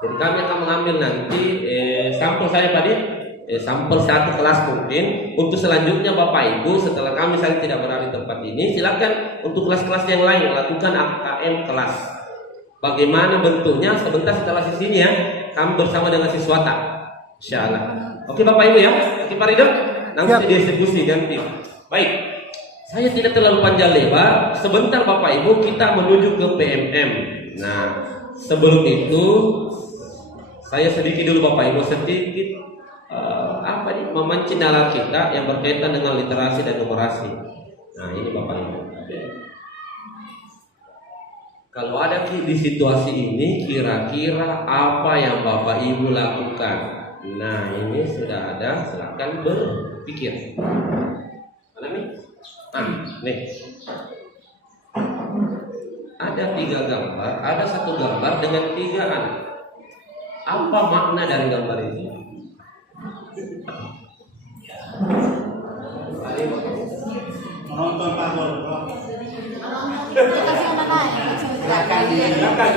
Jadi kami akan mengambil nanti sampel saya tadi. Sampel satu kelas mungkin. Untuk selanjutnya Bapak Ibu setelah kami saling tidak berada di tempat ini, silakan untuk kelas-kelas yang lain lakukan AKM kelas. Bagaimana bentuknya sebentar setelah sesi ini ya, kami bersama dengan siswata, insyaallah. Oke Bapak Ibu ya, oke Pak Ridho, nanti dieksekusi nanti. Baik, saya tidak terlalu panjang lebar. Sebentar Bapak Ibu kita menuju ke PMM. Nah sebelum itu saya sedikit dulu Bapak Ibu sedikit memancing nalar kita yang berkaitan dengan literasi dan numerasi. Nah ini Bapak Ibu, kalau ada di situasi ini kira-kira apa yang Bapak Ibu lakukan? Nah ini sudah ada, silakan berpikir. Mana nih? Nih ada 3 gambar, ada 1 gambar dengan 3 anak. Apa makna dari gambar ini? Menonton Pak Bol. Kasih yang mana? Silakan di Silakan.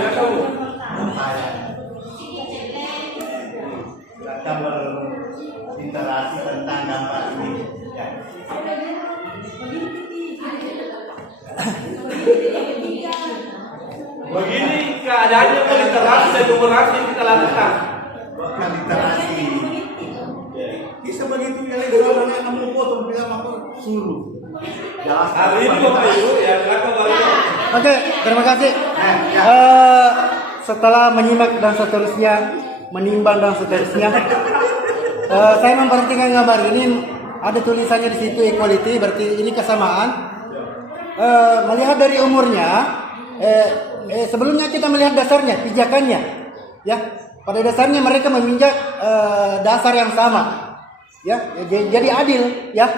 Kita berinteraksi tentang gambar ini. Ya. Begini keadaannya literasi dan numerasi yang kita lakukan. Bukan literasi. Bisa begitu ya, kalau kamu potong bilang apa suruh. Hari ini Bapak Ibu ya silakan Bapak Ibu. Oke, terima kasih. Setelah menyimak dan seterusnya, menimbang dan seterusnya, saya memperhatikan gambar ini ada tulisannya di situ equality, berarti ini kesamaan. Melihat dari umurnya, sebelumnya kita melihat dasarnya, pijakannya, ya. Pada dasarnya mereka meminjak dasar yang sama. Ya, jadi adil, ya.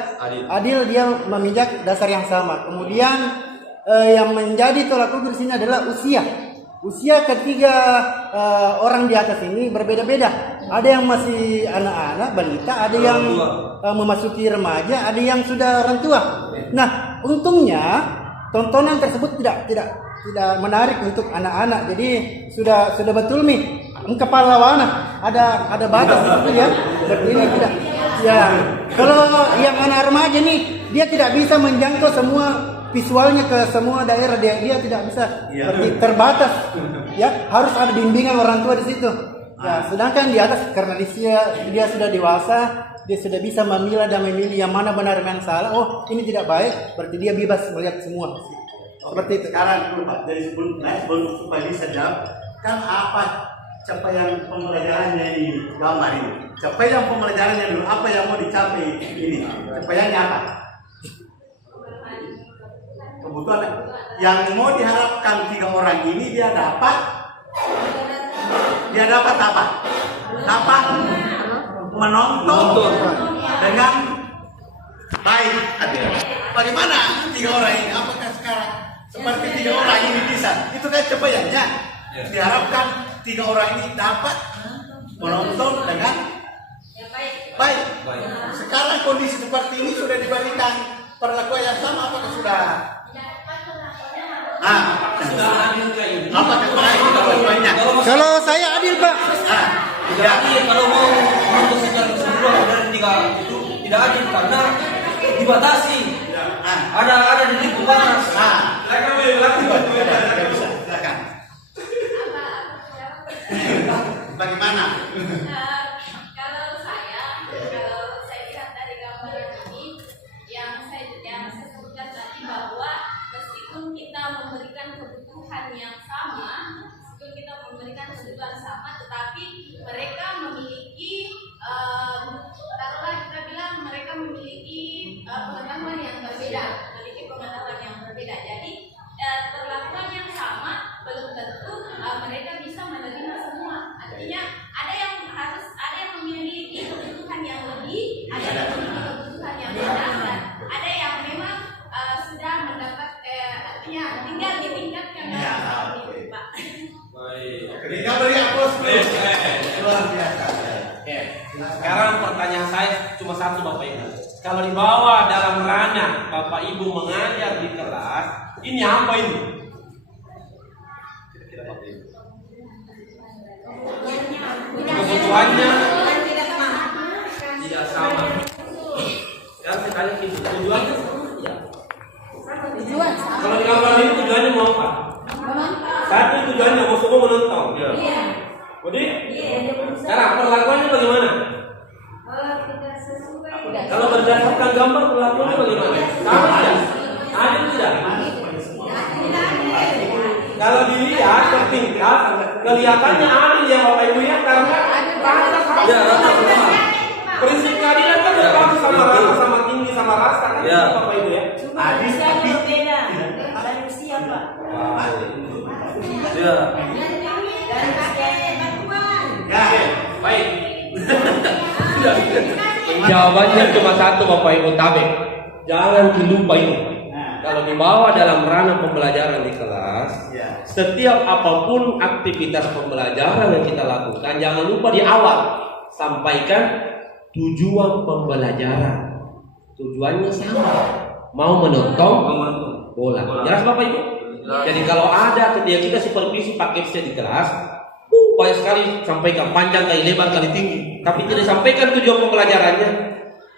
Adil dia meminjak dasar yang sama. Kemudian yang menjadi tolak ukur di sini adalah usia. Usia ketiga orang di atas ini berbeda-beda. Ada yang masih anak-anak, balita, ada yang memasuki remaja, ada yang sudah orang tua. Nah, untungnya tontonan tersebut tidak menarik untuk anak-anak. Jadi sudah betul nih. Kepala wana ada batas gitu ya. Seperti ini tidak. Ya, kalau yang anak remaja nih dia tidak bisa menjangkau semua visualnya ke semua daerah, dia tidak bisa, berarti terbatas. Ya, harus ada bimbingan orang tua di situ. Ya, sedangkan di atas karena dia sudah dewasa, dia sudah bisa memilah dan memilih yang mana benar yang salah. Oh, ini tidak baik, berarti dia bebas melihat semua. Seperti itu. Sekarang dulu Pak, dari sebelum supaya bisa jawab, kan apa capaian pembelajarannya ini gambar ini? Capaian pembelajarannya dulu, apa yang mau dicapai ini? Capaiannya apa? Kebutuhan yang mau diharapkan 3 orang ini dia dapat apa? Dapat menonton dengan baik. Bagaimana 3 orang ini? Apakah sekarang seperti 3 orang ini bisa? Itu kan capaiannya. Diharapkan 3 orang ini dapat menonton dengan baik. Sekarang kondisi seperti ini sudah diberikan perlakuan yang sama, apakah sudah? Apa perlakuannya? Kalau saya adil, Pak. Jadi kalau mau untuk secara keseluruhan dari 3 itu tidak adil karena dibatasi. Ada di titik batas. Tidak bisa. Silakan. Bagaimana? Kalau saya lihat dari gambar ini, yang saya sebutkan tadi bahwa meskipun kita memberikan kebutuhan yang sama, tetapi mereka memiliki taruhlah kita bilang mereka memiliki pengetahuan yang berbeda, Jadi perlakuan yang sama belum tentu mereka bisa menerima semua. Artinya ada yang memiliki kebutuhan yang lebih, ada yang memiliki kebutuhan yang mendasar, ada yang memang sudah mendapat artinya tinggal ditingkatkan. Pak. Baik. Kita beri aplaus. Luar biasa. Sekarang pertanyaan saya cuma satu Bapak Ibu. Kalau dibawa dalam ranah Bapak Ibu mengajar di kelas, ini apa ini? Kira-kira Bapak Ibu. Kebutuhannya tidak sama. Sekarang saya tanya itu tujuannya sama tidak? Tujuan sama. Kalau di gambar ini tujuannya mau apa? Satu tujuannya mau semua menonton. Iya. Kemudian? Sekarang perlakuannya bagaimana? Kalau berdasarkan gambar perlakuannya bagaimana? Sama tidak? Adil tidak? Kalau dilihat bertingkat, kelihatannya adil ya Bapak Ibu ya, karena rata sama. Prinsip keadilan kan berlaku sama rata, sama tinggi, sama rasa kan Bapak Ibu ya. Adil tapi berbeda dari usia Pak. Ya. Dari kakek bantuan. ya. Baik. Jawabannya cuma satu Bapak Ibu Tabe. Jangan dilupa ini. Kalau dibawa dalam ranah pembelajaran di kelas, setiap apapun aktivitas pembelajaran yang kita lakukan, jangan lupa di awal sampaikan tujuan pembelajaran. tujuannya sama, mau menonton bola. Jelas Bapak Ibu? Jadi kalau ada ketika kita supervisi paket C di kelas, banyak sekali sampaikan panjang kali lebar kali tinggi, tapi tidak sampaikan tujuan pembelajarannya,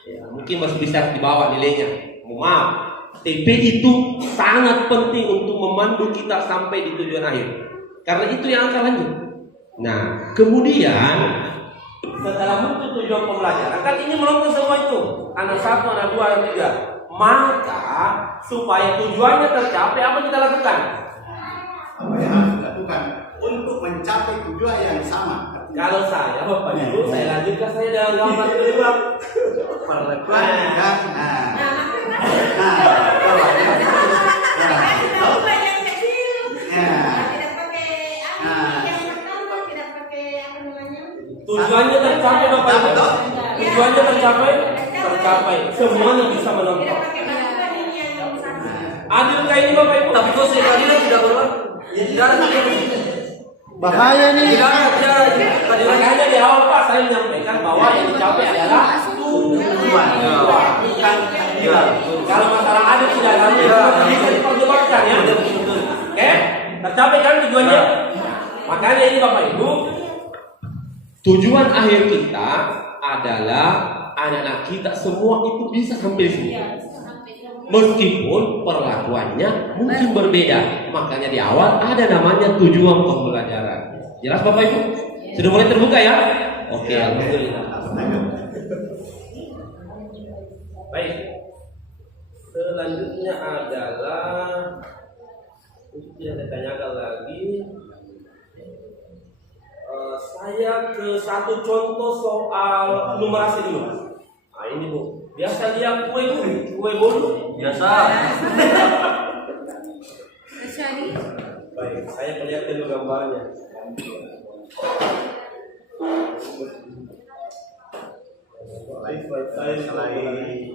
ya, mungkin masih bisa dibawa nilainya. Maaf, TP itu sangat penting untuk memandu kita sampai di tujuan akhir, karena itu yang akan lanjut. Nah, kemudian setelah muncul tujuan pembelajaran, kan ini menonton semua itu, anak 1, anak 2, anak 3. Maka supaya tujuannya tercapai, apa kita lakukan? Apa yang harus dilakukan untuk mencapai tujuan yang sama? Kalau saya, Bapak Ibu, saya lanjutkan saya dengan gambar kedua. Tujuannya tercapai, Bapak Ibu. Tujuannya tercapai. Semuanya bisa menonton. Adilkah ini Bapak Ibu? Tapi kok keadilan tidak berlaku. Bahaya nih. Makanya di awal Pak saya menyampaikan bahwa yang dicapai adalah tujuan. Kalau masalah adil tidak bisa diperdebatkan ya. Oke, tercapai kan tujuannya. Makanya ini Bapak Ibu, tujuan akhir kita adalah anak-anak kita semua itu bisa sampai sini. Meskipun perlakuannya mungkin berbeda, makanya di awal ada namanya tujuan pembelajaran. Jelas Bapak Ibu? Sudah mulai terbuka ya? Oke, alhamdulillah. Baik. Selanjutnya adalah yang saya tanyakan lagi. Saya ke satu contoh soal numerasi dulu. Nah ini Bu, biasa lihat kue bolu? Biasa. Baik, saya perlihatkan dulu gambarnya. Baik, saya selain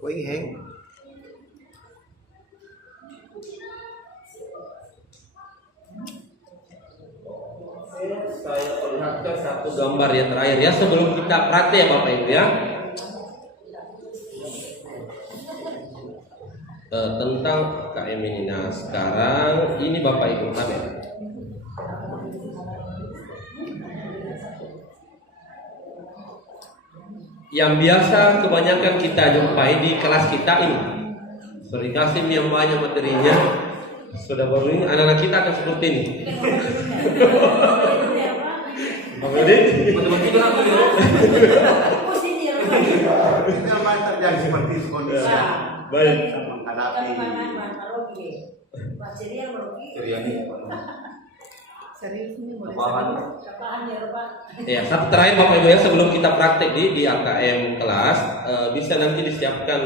Going hang. Saya perlihatkan satu gambar yang terakhir ya sebelum kita praktek Bapak Ibu ya. Tentang KM ini. Nah sekarang ini Bapak Ibu kamera. Yang biasa kebanyakan kita jumpai di kelas kita ini. Beri kasih yang banyak materinya. Sudah baru ini anak-anak kita akan seperti ini. Matematika apa dia? Apa yang terjadi seperti itu kondisi? Baik. Menghadapi ya, satu terakhir Bapak Ibu ya sebelum kita praktek di AKM kelas, bisa nanti disiapkan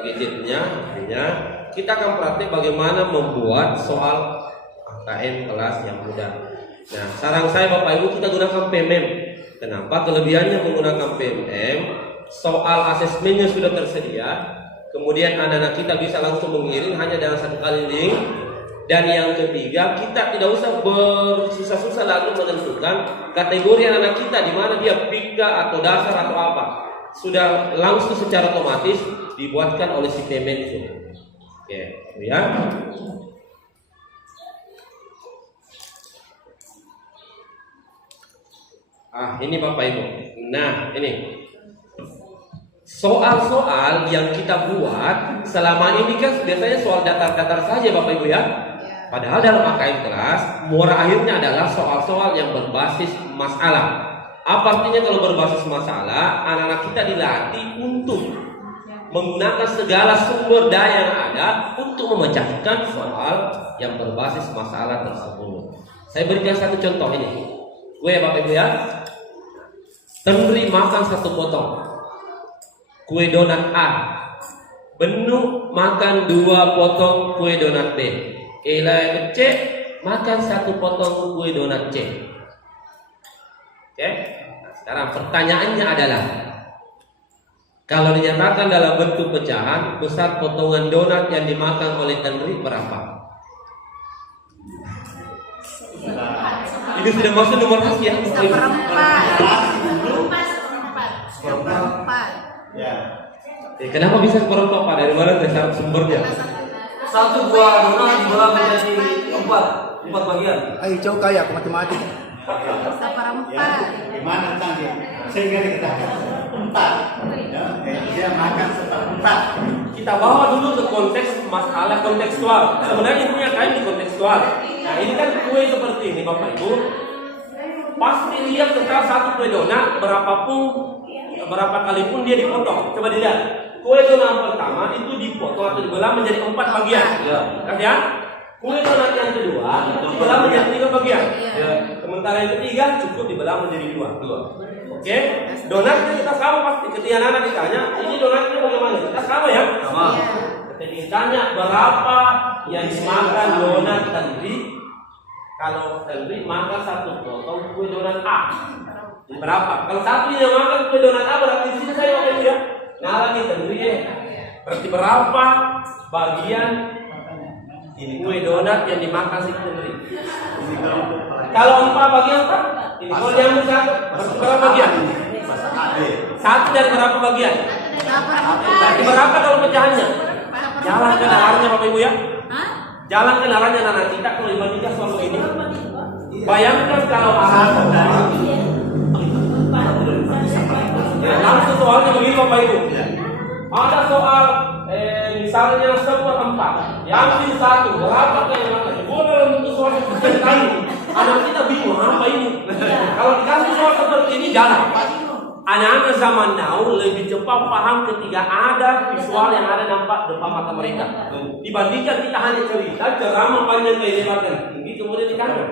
gadgetnya, ya. Kita akan praktek bagaimana membuat soal AKM kelas yang mudah. Nah, saran saya Bapak Ibu kita gunakan PMM. Kenapa? Kelebihannya menggunakan PMM, soal asesmennya sudah tersedia, kemudian anak-anak kita bisa langsung mengirim hanya dengan satu kali link. Dan yang ketiga, kita tidak usah bersusah-susah lagi menentukan kategori anak kita di mana dia pika atau dasar atau apa. Sudah langsung secara otomatis dibuatkan oleh si PMM itu. Oke, ya. Ini Bapak Ibu. Nah, ini soal-soal yang kita buat selama ini kan biasanya soal datar-datar saja Bapak Ibu ya. Padahal dalam AKM kelas, muara akhirnya adalah soal-soal yang berbasis masalah. Apa artinya kalau berbasis masalah? Anak-anak kita dilatih untuk menggunakan segala sumber daya yang ada untuk memecahkan soal yang berbasis masalah tersebut. Saya berikan satu contoh ini. Gue ya Bapak Ibu ya. Tenri makan satu potong kue donat A. Benu makan 2 potong kue donat B. Ela C makan 1 potong kue donat C. Oke? Nah, sekarang pertanyaannya adalah Kalau dinyatakan dalam bentuk pecahan, besar potongan donat yang dimakan oleh Henry berapa? Ini sudah masuk nomor sekian. Seperempat. Ya. Kenapa bisa seperempat Pak? Dari mana dasar sumbernya? Satu buah donat dibelah menjadi empat bagian. Ayo cowok kaya aku matematik. Seperempat. Gimana tadi? Sehingga kita empat. Ya, dia makan seperempat. Kita bawa dulu ke konteks masalah kontekstual. Sebenarnya intinya kain di kontekstual. Nah ini kan kue seperti ini Bapak Ibu. Pasti lihat tentang satu kue donat berapa kali pun dia dipotong. Coba dilihat. Kue donat pertama itu dipotong atau dibelah menjadi 4 bagian. Ya. Kue donat yang kedua itu dibelah menjadi 3 bagian. Sementara yang ketiga cukup dibelah menjadi 2. Oke, donatnya kita sama pasti. Ketika anak ditanya, ini donatnya bagaimana? Kita sama ya? Sama. Ketika ditanya berapa yang dimakan donat tadi, kalau tadi makan 1 potong kue donat A, berapa? Kalau satu yang makan kue donat A berarti di sini saya pakai ya. Nah lagi tadi berarti berapa bagian kue donat yang dimakan si Henry? Kalau 4 bagian Pak, ini kalau diambil 1, berarti berapa bagian? 1 dari berapa bagian? Berarti berapa kalau pecahannya? Jalan ke nalarnya Bapak Ibu ya. Jalan ke nalarnya anak kita kalau dibandingkan soal ini. Bayangkan kalau langsung soalnya begini Bapak Ibu. Ada soal misalnya 1/4, yang ambil 1, berapa yang makan? Boleh untuk soal seperti tadi. Anak kita bingung apa ini. Kalau dikasih soal seperti ini jalan. Anak-anak zaman now lebih cepat paham ketika ada visual yang ada nampak depan mata mereka. Dibandingkan kita hanya cerita ceramah panjang lebar tinggi kemudian dikandung.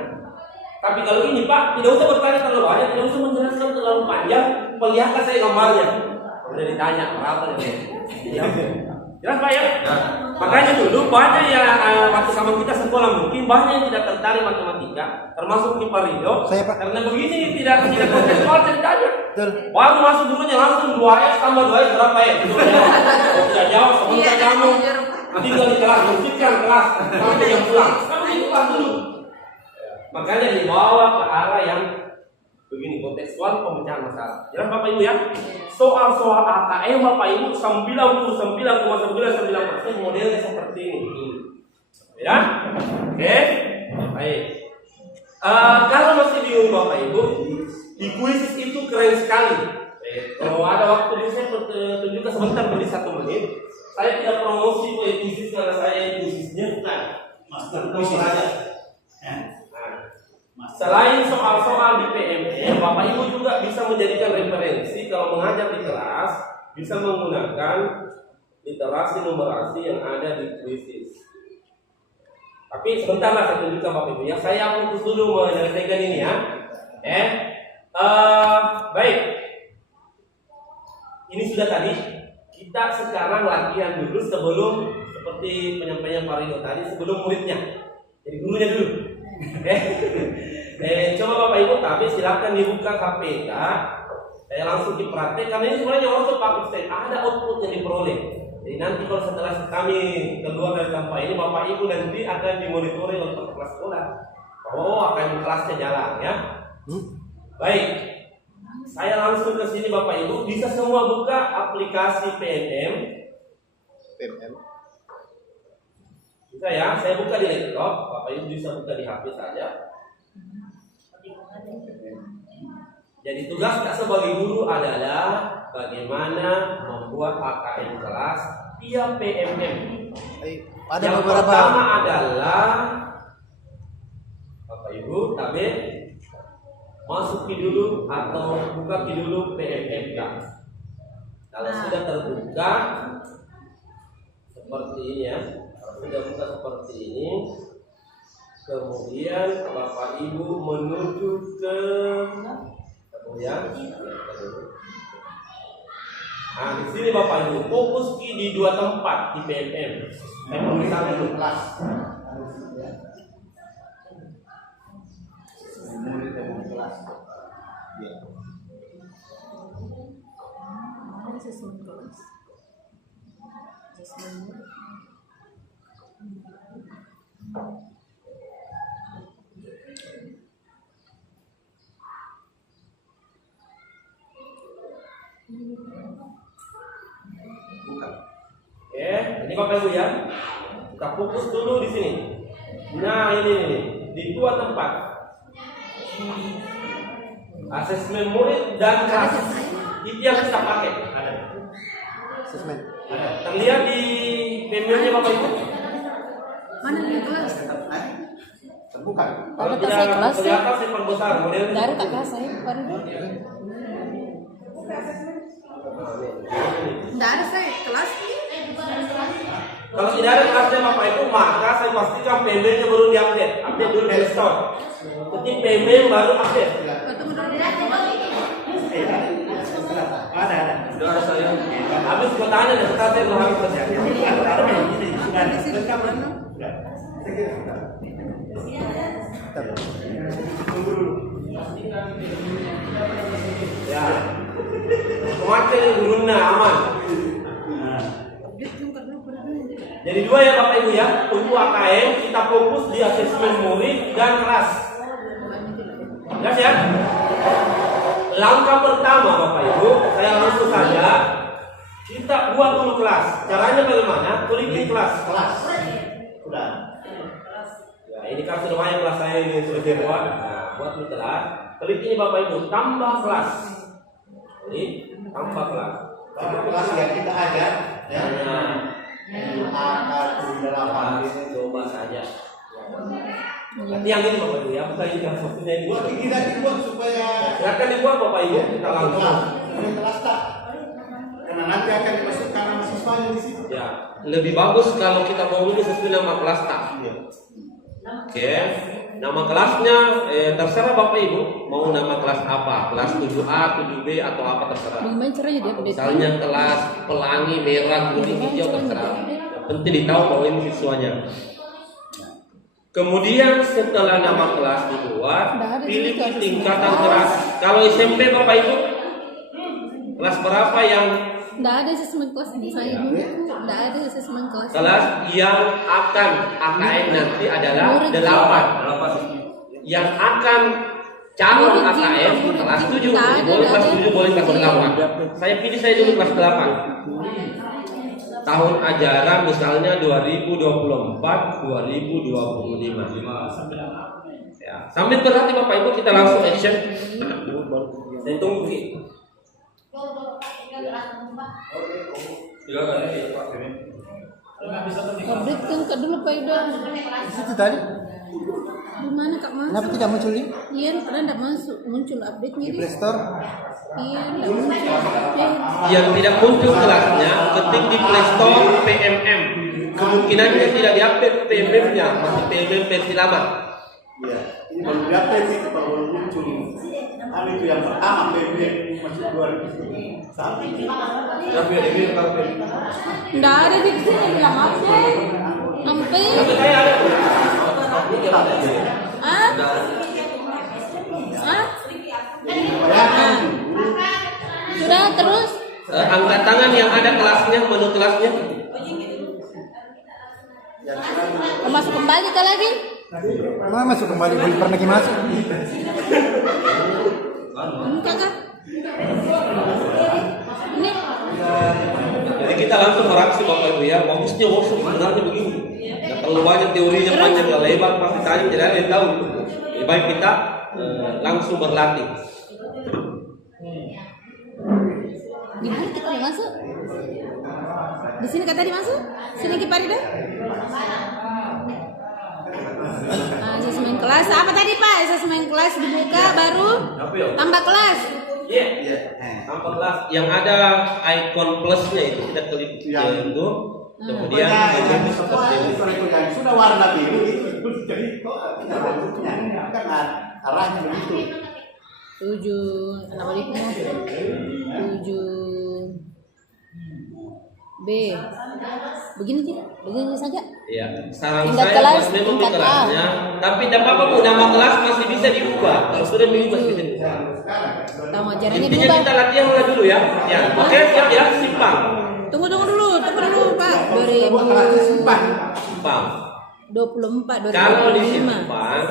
Tapi kalau ini Pak, tidak usah bertanya terlalu banyak, tidak usah menjelaskan terlalu panjang, perlihatkan saya gambarnya. Kemudian ditanya berapa ya? Jelas Pak ya? Makanya dulu banyak yang waktu sama kita sekolah mungkin banyak yang tidak tertarik matematika, termasuk Pak Ridho. Karena begini tidak kontekstual ceritanya. Baru masuk dulunya langsung 2S tambah 2S berapa ya? Tidak jawab sebentar kamu. Tinggal di kelas, lanjutkan kelas sampai yang pulang. Kamu itu kelas dulu. Makanya dibawa ke arah yang begini kontekstual pemecahan masalah. Jelas Bapak Ibu ya? Soal-soal AKM Bapak Ibu 99,99% modelnya seperti ini. Ya? Oke? Baik. Kalau masih bingung Bapak Ibu, di kuisis itu keren sekali. Kalau ada waktu ini saya tunjukkan sebentar beri 1 menit. Saya tidak promosi kuisis karena saya kuisisnya bukan master kuisis aja. Selain soal-soal di PMM, Bapak Ibu juga bisa menjadikan referensi kalau mengajar di kelas, bisa menggunakan literasi numerasi yang ada di kuisis. Tapi sebentarlah saya tunjukkan Bapak Ibu ya. Saya fokus dulu menyelesaikan ini ya. Baik. Ini sudah tadi. Kita sekarang latihan dulu sebelum seperti penyampaian Pak Ridho tadi sebelum muridnya. Jadi gurunya dulu. Coba Bapak Ibu tapi silakan dibuka KPK. Saya langsung dipraktekkan. Ini sebenarnya workshop Pak Ustaz. Ada output yang diperoleh. Jadi nanti kalau setelah kami keluar dari tempat ini, Bapak Ibu nanti akan dimonitori oleh kepala sekolah. Akan kelasnya jalan ya. Baik. Saya langsung ke sini Bapak Ibu. Bisa semua buka aplikasi PMM. Bisa ya. Saya buka di laptop. Bapak Ibu bisa buka di HP saja. Jadi tugas kita sebagai guru adalah bagaimana membuat AKM kelas via PMM. Ada yang beberapa. Pertama adalah Bapak Ibu tabel masuki dulu atau buka dulu PMM kan. Kalau sudah terbuka seperti ini ya, sudah buka seperti ini. Kemudian Bapak Ibu menuju ke kemudian di sini Bapak Ibu fokus di 2 tempat di PMM. Pemeriksaan dulu kelas. Oke, ini Bapak Ibu ya. Kita fokus dulu di sini. Nah, ini di dua tempat. Asesmen murid dan kelas. Itu yang kita pakai. Ada. Asesmen. Ada. Terlihat di PMM-nya Bapak Ibu. Mana yang kelas? Bukan. Kalau Ada saya kelas ya. kelihatan saya perbesar model. Nggak ada kak kelas saya baru. Enggak ada saya kelas. Kalau tidak ada kelasnya Bapak Ibu, maka saya pastikan PMM-nya baru diupdate. Update dulu di store. Ketik PMM baru update. Ketemu dulu. Ada. Sudah ada saya. Habis gua tanya dan setelah saya belum habis kerja. Di sini mana? Ya. Kematian guruna aman. Jadi dua ya Bapak Ibu ya. Untuk AKM kita fokus di asesmen murid dan kelas. Jelas ya? Langkah pertama Bapak Ibu, saya langsung saja kita buat dulu kelas. Caranya bagaimana? Klik di kelas. Sudah. Ya, ini kan sudah banyak kelas saya ini sudah saya buat. Nah, buat di kelas. Klik ini Bapak Ibu, tambah kelas. Ini tambah kelas. Kelas yang kita ajar ya. Nah, coba saja. Nanti yang ini Bapak Ibu ya, bukan ini kelas waktunya ini. Buat tidak dibuat supaya Silakan dibuat Bapak Ibu, kita langsung. Ini kelas tak. Karena nanti akan dimasukkan nama siswanya di situ. Ya, lebih bagus kalau kita ngomongin sesuai nama kelas tak. Oke, nama kelasnya terserah Bapak Ibu mau nama kelas apa, kelas 7A, 7B atau apa terserah. Bagaimana caranya dia update? Misalnya kelas pelangi, merah, kuning, hijau terserah. Yang penting ditahu bahwa ini siswanya. Kemudian setelah nama kelas dibuat, pilih tingkatan kelas. Kalau SMP Bapak Ibu, kelas berapa yang Nggak ada asesmen kelas di saya dulu. Nggak ada asesmen kelas. kelas yang akan AKM nanti adalah 8. Yang akan calon AKM kelas 7. Boleh kelas 7, boleh kelas 8. Saya pilih saya dulu kelas 8. Tahun ajaran misalnya 2024 2025. Ya, sambil berhati Bapak Ibu kita langsung action. Saya tunggu. Update kan kak dulu Pak Ida. Di situ tadi. Di mana kak masuk? Kenapa tidak muncul di Iya, pernah tidak masuk muncul update-nya di. Play Store? Iya, tidak muncul. Yang tidak muncul kelasnya ketik di Play Store PMM. Kemungkinannya tidak diupdate PMM-nya, masih PMM versi lama. Iya. Ini baru diupdate itu baru muncul. Hal itu yang pertama PBB masuk 2000. Nggak ada di sini bilang update. Hampir. Tapi saya ada. Ah? Ah? Sudah terus? Angkat tangan yang ada kelasnya, menu kelasnya. Masuk kembali ke lagi? Nah, masuk kembali belum pernah masuk. Ini kakak. Ini. Jadi kita langsung mereaksi Bapak Ibu ya. Bagusnya workshop sebenarnya begini. Nggak terlalu banyak teorinya panjang nggak lebar, pasti tanya tidak ada yang tahu. Lebih baik kita langsung berlatih. Di mana kita mau masuk? Di sini kata dimasuk? Sini lagi Parida? Asesmen kelas apa tadi Pak? Asesmen kelas dibuka baru tambah kelas. Iya. Tambah kelas yang ada icon plusnya itu kita klik itu. Kemudian Sudah warna biru itu jadi kok kan arahnya begitu. 7 Assalamualaikum 7B begini sih, begini saja. Iya, saran Tingkat saya kelas, buat memang tingkat kelasnya, tapi tidak apa-apa Bu, nama kelas masih bisa diubah. Kalau sudah milih masih bisa diubah. Tahu ajarannya Intinya berubah. kita latihan dulu ya. Ya, oke, siap ya, simpang. Tunggu dulu Pak. Simpang. 24 Kalau di 2005. Simpang,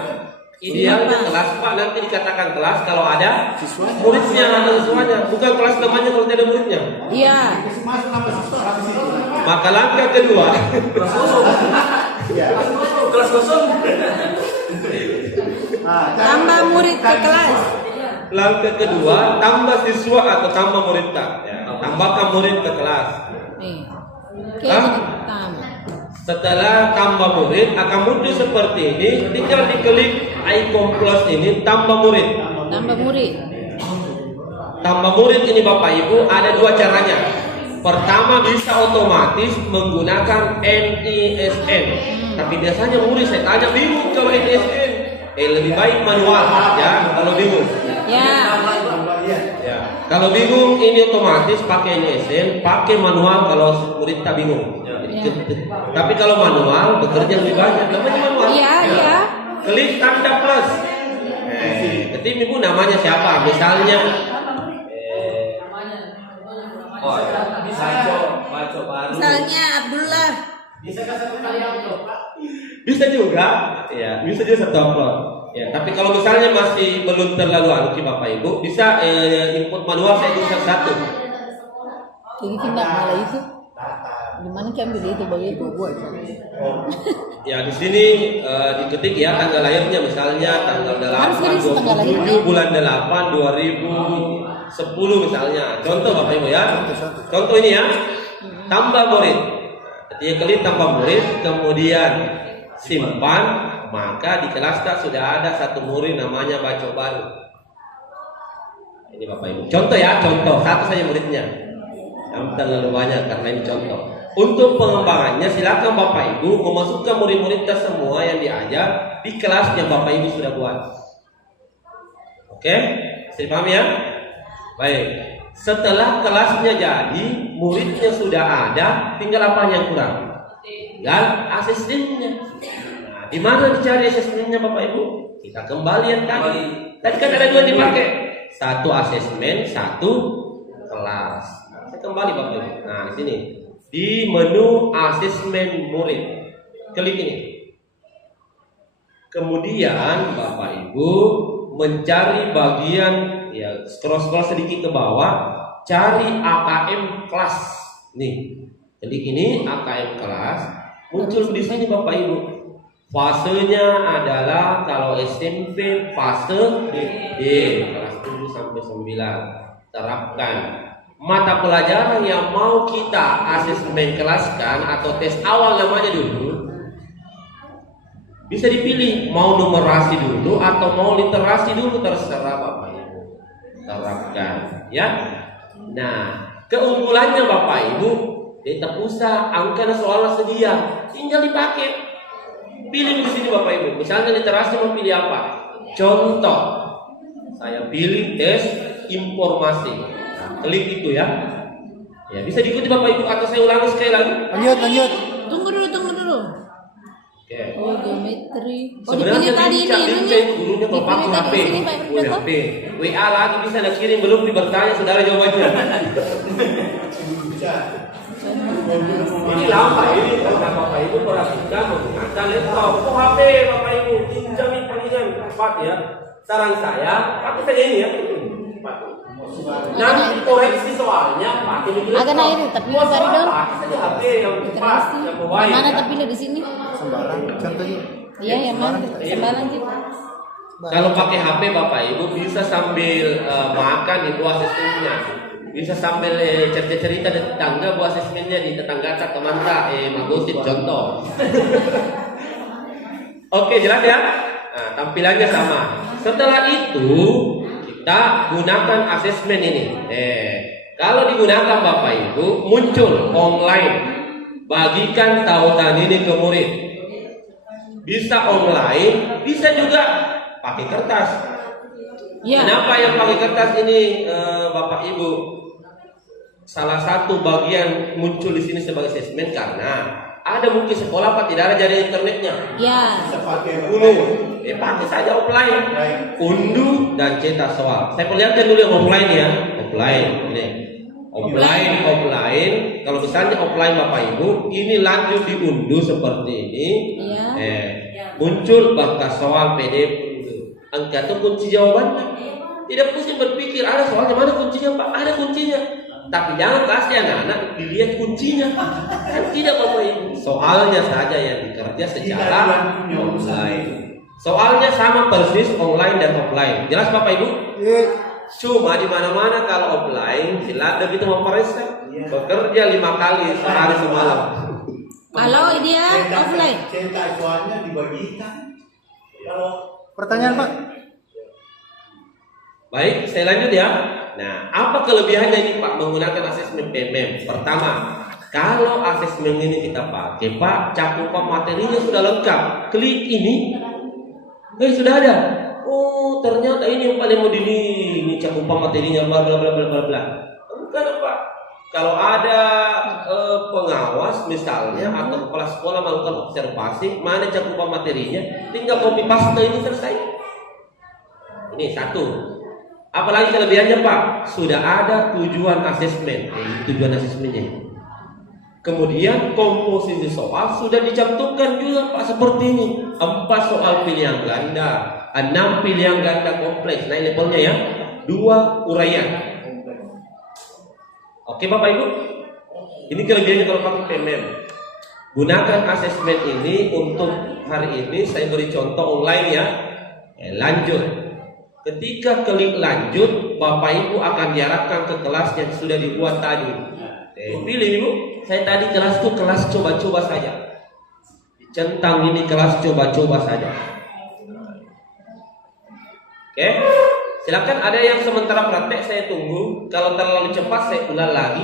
idealnya kelas Pak nanti dikatakan kelas kalau ada muridnya atau siswanya, bukan kelas namanya kalau tidak ada muridnya. Iya. Maka langkah kedua, Kelas kosong. Tambah murid ke kelas. langkah kedua tambah siswa atau tambah murid tak, ya. Tambahkan murid ke kelas. Nih. Oke, Hah? jadi tambah. Setelah tambah murid akan muncul seperti ini, tinggal diklik icon plus ini tambah murid. Tambah murid. Tambah murid ini Bapak Ibu ada dua caranya. Pertama bisa otomatis menggunakan NISN. Tapi biasanya murid saya tanya bingung kalau NISN. Lebih baik manual ya kalau bingung. Ya. Ya. Kalau bingung ini otomatis pakai NISN, pakai manual kalau murid tak bingung. Jadi, tapi kalau manual bekerja lebih banyak. Namanya manual. Iya, iya. Klik tanda plus. Ketik Ibu namanya siapa? Misalnya baco baru. Misalnya Abdullah. Bisa juga, ya, bisa juga satu upload. Ya, tapi kalau misalnya masih belum terlalu anu Bapak Ibu, bisa input manual saya tulis satu. Jadi kita malah itu. Gimana kita ambil itu begitu? Ya di sini diketik ya tanggal lahirnya misalnya tanggal 8 bulan 8 2010 misalnya. Contoh Bapak Ibu ya. Contoh ini ya. Tambah murid. Ketika klik tambah murid, kemudian simpan, maka di kelas tak sudah ada satu murid namanya baco baru. Ini Bapak Ibu. Contoh ya, contoh satu saja muridnya. Yang terlalu banyak karena ini contoh. Untuk pengembangannya silakan Bapak Ibu memasukkan murid-murid semua yang diajar di kelas yang Bapak Ibu sudah buat. Oke? Bisa dipahami ya? Baik. Setelah kelasnya jadi, muridnya sudah ada, tinggal apa yang kurang? Tinggal asistennya. Nah, di mana dicari asistennya Bapak Ibu? Kita kembali yang tadi. Tadi kan ada dua dipakai. Satu asesmen, satu kelas. Saya kembali Bapak Ibu. Nah, di sini. Di menu asesmen murid, klik ini. Kemudian Bapak Ibu mencari bagian ya scroll sedikit ke bawah, cari AKM kelas. Nih, klik ini AKM kelas, muncul di sini Bapak Ibu. Fasenya adalah kalau SMP fase D kelas 7 sampai 9. Terapkan mata pelajaran yang mau kita asesmen kelaskan atau tes awal namanya dulu, bisa dipilih mau numerasi dulu atau mau literasi dulu, terserah Bapak Ibu. Terapkan ya. Nah, keunggulannya Bapak Ibu, tidak usah angka soalnya sedia, tinggal dipakai. Pilih di sini Bapak Ibu. Misalnya literasi mau pilih apa? Contoh, saya pilih tes informasi. Klik itu ya. Ya bisa diikuti Bapak Ibu atau saya ulangi sekali lagi. Lanjut. Tunggu dulu. Oke. Oh, geometri. Oh, Sebenarnya dipilih tadi ini link gurunya Bapak dipilih HP. tadi sini Pak Irwanto. HP. WA lagi bisa Anda kirim, belum dibertanya saudara jawabannya. Ini lama ini karena Bapak Ibu perhatikan menggunakan laptop. Oh HP Bapak Ibu pinjamin palingan cepat ya. Saran saya pakai saja ini ya. Nanti koreksi soalnya pakai di laptop. Agak naik tapi tadi dong. Pakai saja HP yang cepat, yang baik. Mana terpilih di sini? Sembarang contohnya. Iya, yang mana? Sembarang sih. Kalau pakai HP Bapak Ibu bisa sambil makan itu asesmennya. Bisa sambil cerita di tetangga buat asesmennya di tetangga teman tak magosip contoh. Oke, jelas ya? Nah, tampilannya sama. Setelah itu kita gunakan asesmen ini. Kalau digunakan Bapak Ibu muncul online. Bagikan tautan ini ke murid. Bisa online, bisa juga pakai kertas. Ya. Kenapa yang pakai kertas ini Bapak Ibu? Salah satu bagian muncul di sini sebagai asesmen karena ada mungkin sekolah Pak tidak ada jaringan internetnya. Ya. Bisa pakai unduh, pakai saja offline, unduh dan cetak soal. Saya perlihatkan dulu yang offline ya, offline ini. Offline, kalau misalnya offline Bapak Ibu, ini lanjut diunduh seperti ini. Iya. Muncul bakas soal PDF unduh. Angka itu kunci jawabannya. Tidak pusing berpikir ada soalnya mana kuncinya Pak, ada kuncinya. Tapi jangan kasih anak-anak dilihat kuncinya. Kan tidak Bapak Ibu. Soalnya saja yang dikerja secara online. Soalnya sama persis online dan offline. Jelas Bapak Ibu? Cuma di mana-mana kalau offline silat begitu memperiksa bekerja 5 kali sehari semalam. Kalau dia offline. Cetak soalnya dibagikan. Kalau Pertanyaan Pak. Baik, saya lanjut ya. Nah, apa kelebihannya ini Pak menggunakan asesmen PMM? Pertama, kalau asesmen ini kita pakai Pak, cakupan materinya sudah lengkap. Klik ini, sudah ada. Oh, ternyata ini yang paling mau ini cakupan materinya bla bla bla bla bla. Bukan Pak. Kalau ada pengawas misalnya atau kepala sekolah melakukan observasi, mana cakupan materinya, tinggal copy paste ini selesai. Ini satu. Apalagi kelebihannya Pak, sudah ada tujuan asesmen, tujuan asesmennya. Kemudian komposisi soal sudah dicantumkan juga Pak seperti ini. 4 soal pilihan ganda, 6 pilihan ganda kompleks, naik levelnya ya. 2 uraian. Oke Bapak Ibu, ini kelebihannya kalau pakai PMM. Gunakan asesmen ini untuk hari ini. Saya beri contoh online ya. Lanjut. Ketika klik lanjut, Bapak Ibu akan diarahkan ke kelas yang sudah dibuat tadi. Pilih Ibu. Saya tadi kelas itu kelas coba-coba saja. Centang ini kelas coba-coba saja. Oke. Silakan, ada yang sementara praktek saya tunggu. Kalau terlalu cepat saya ulang lagi.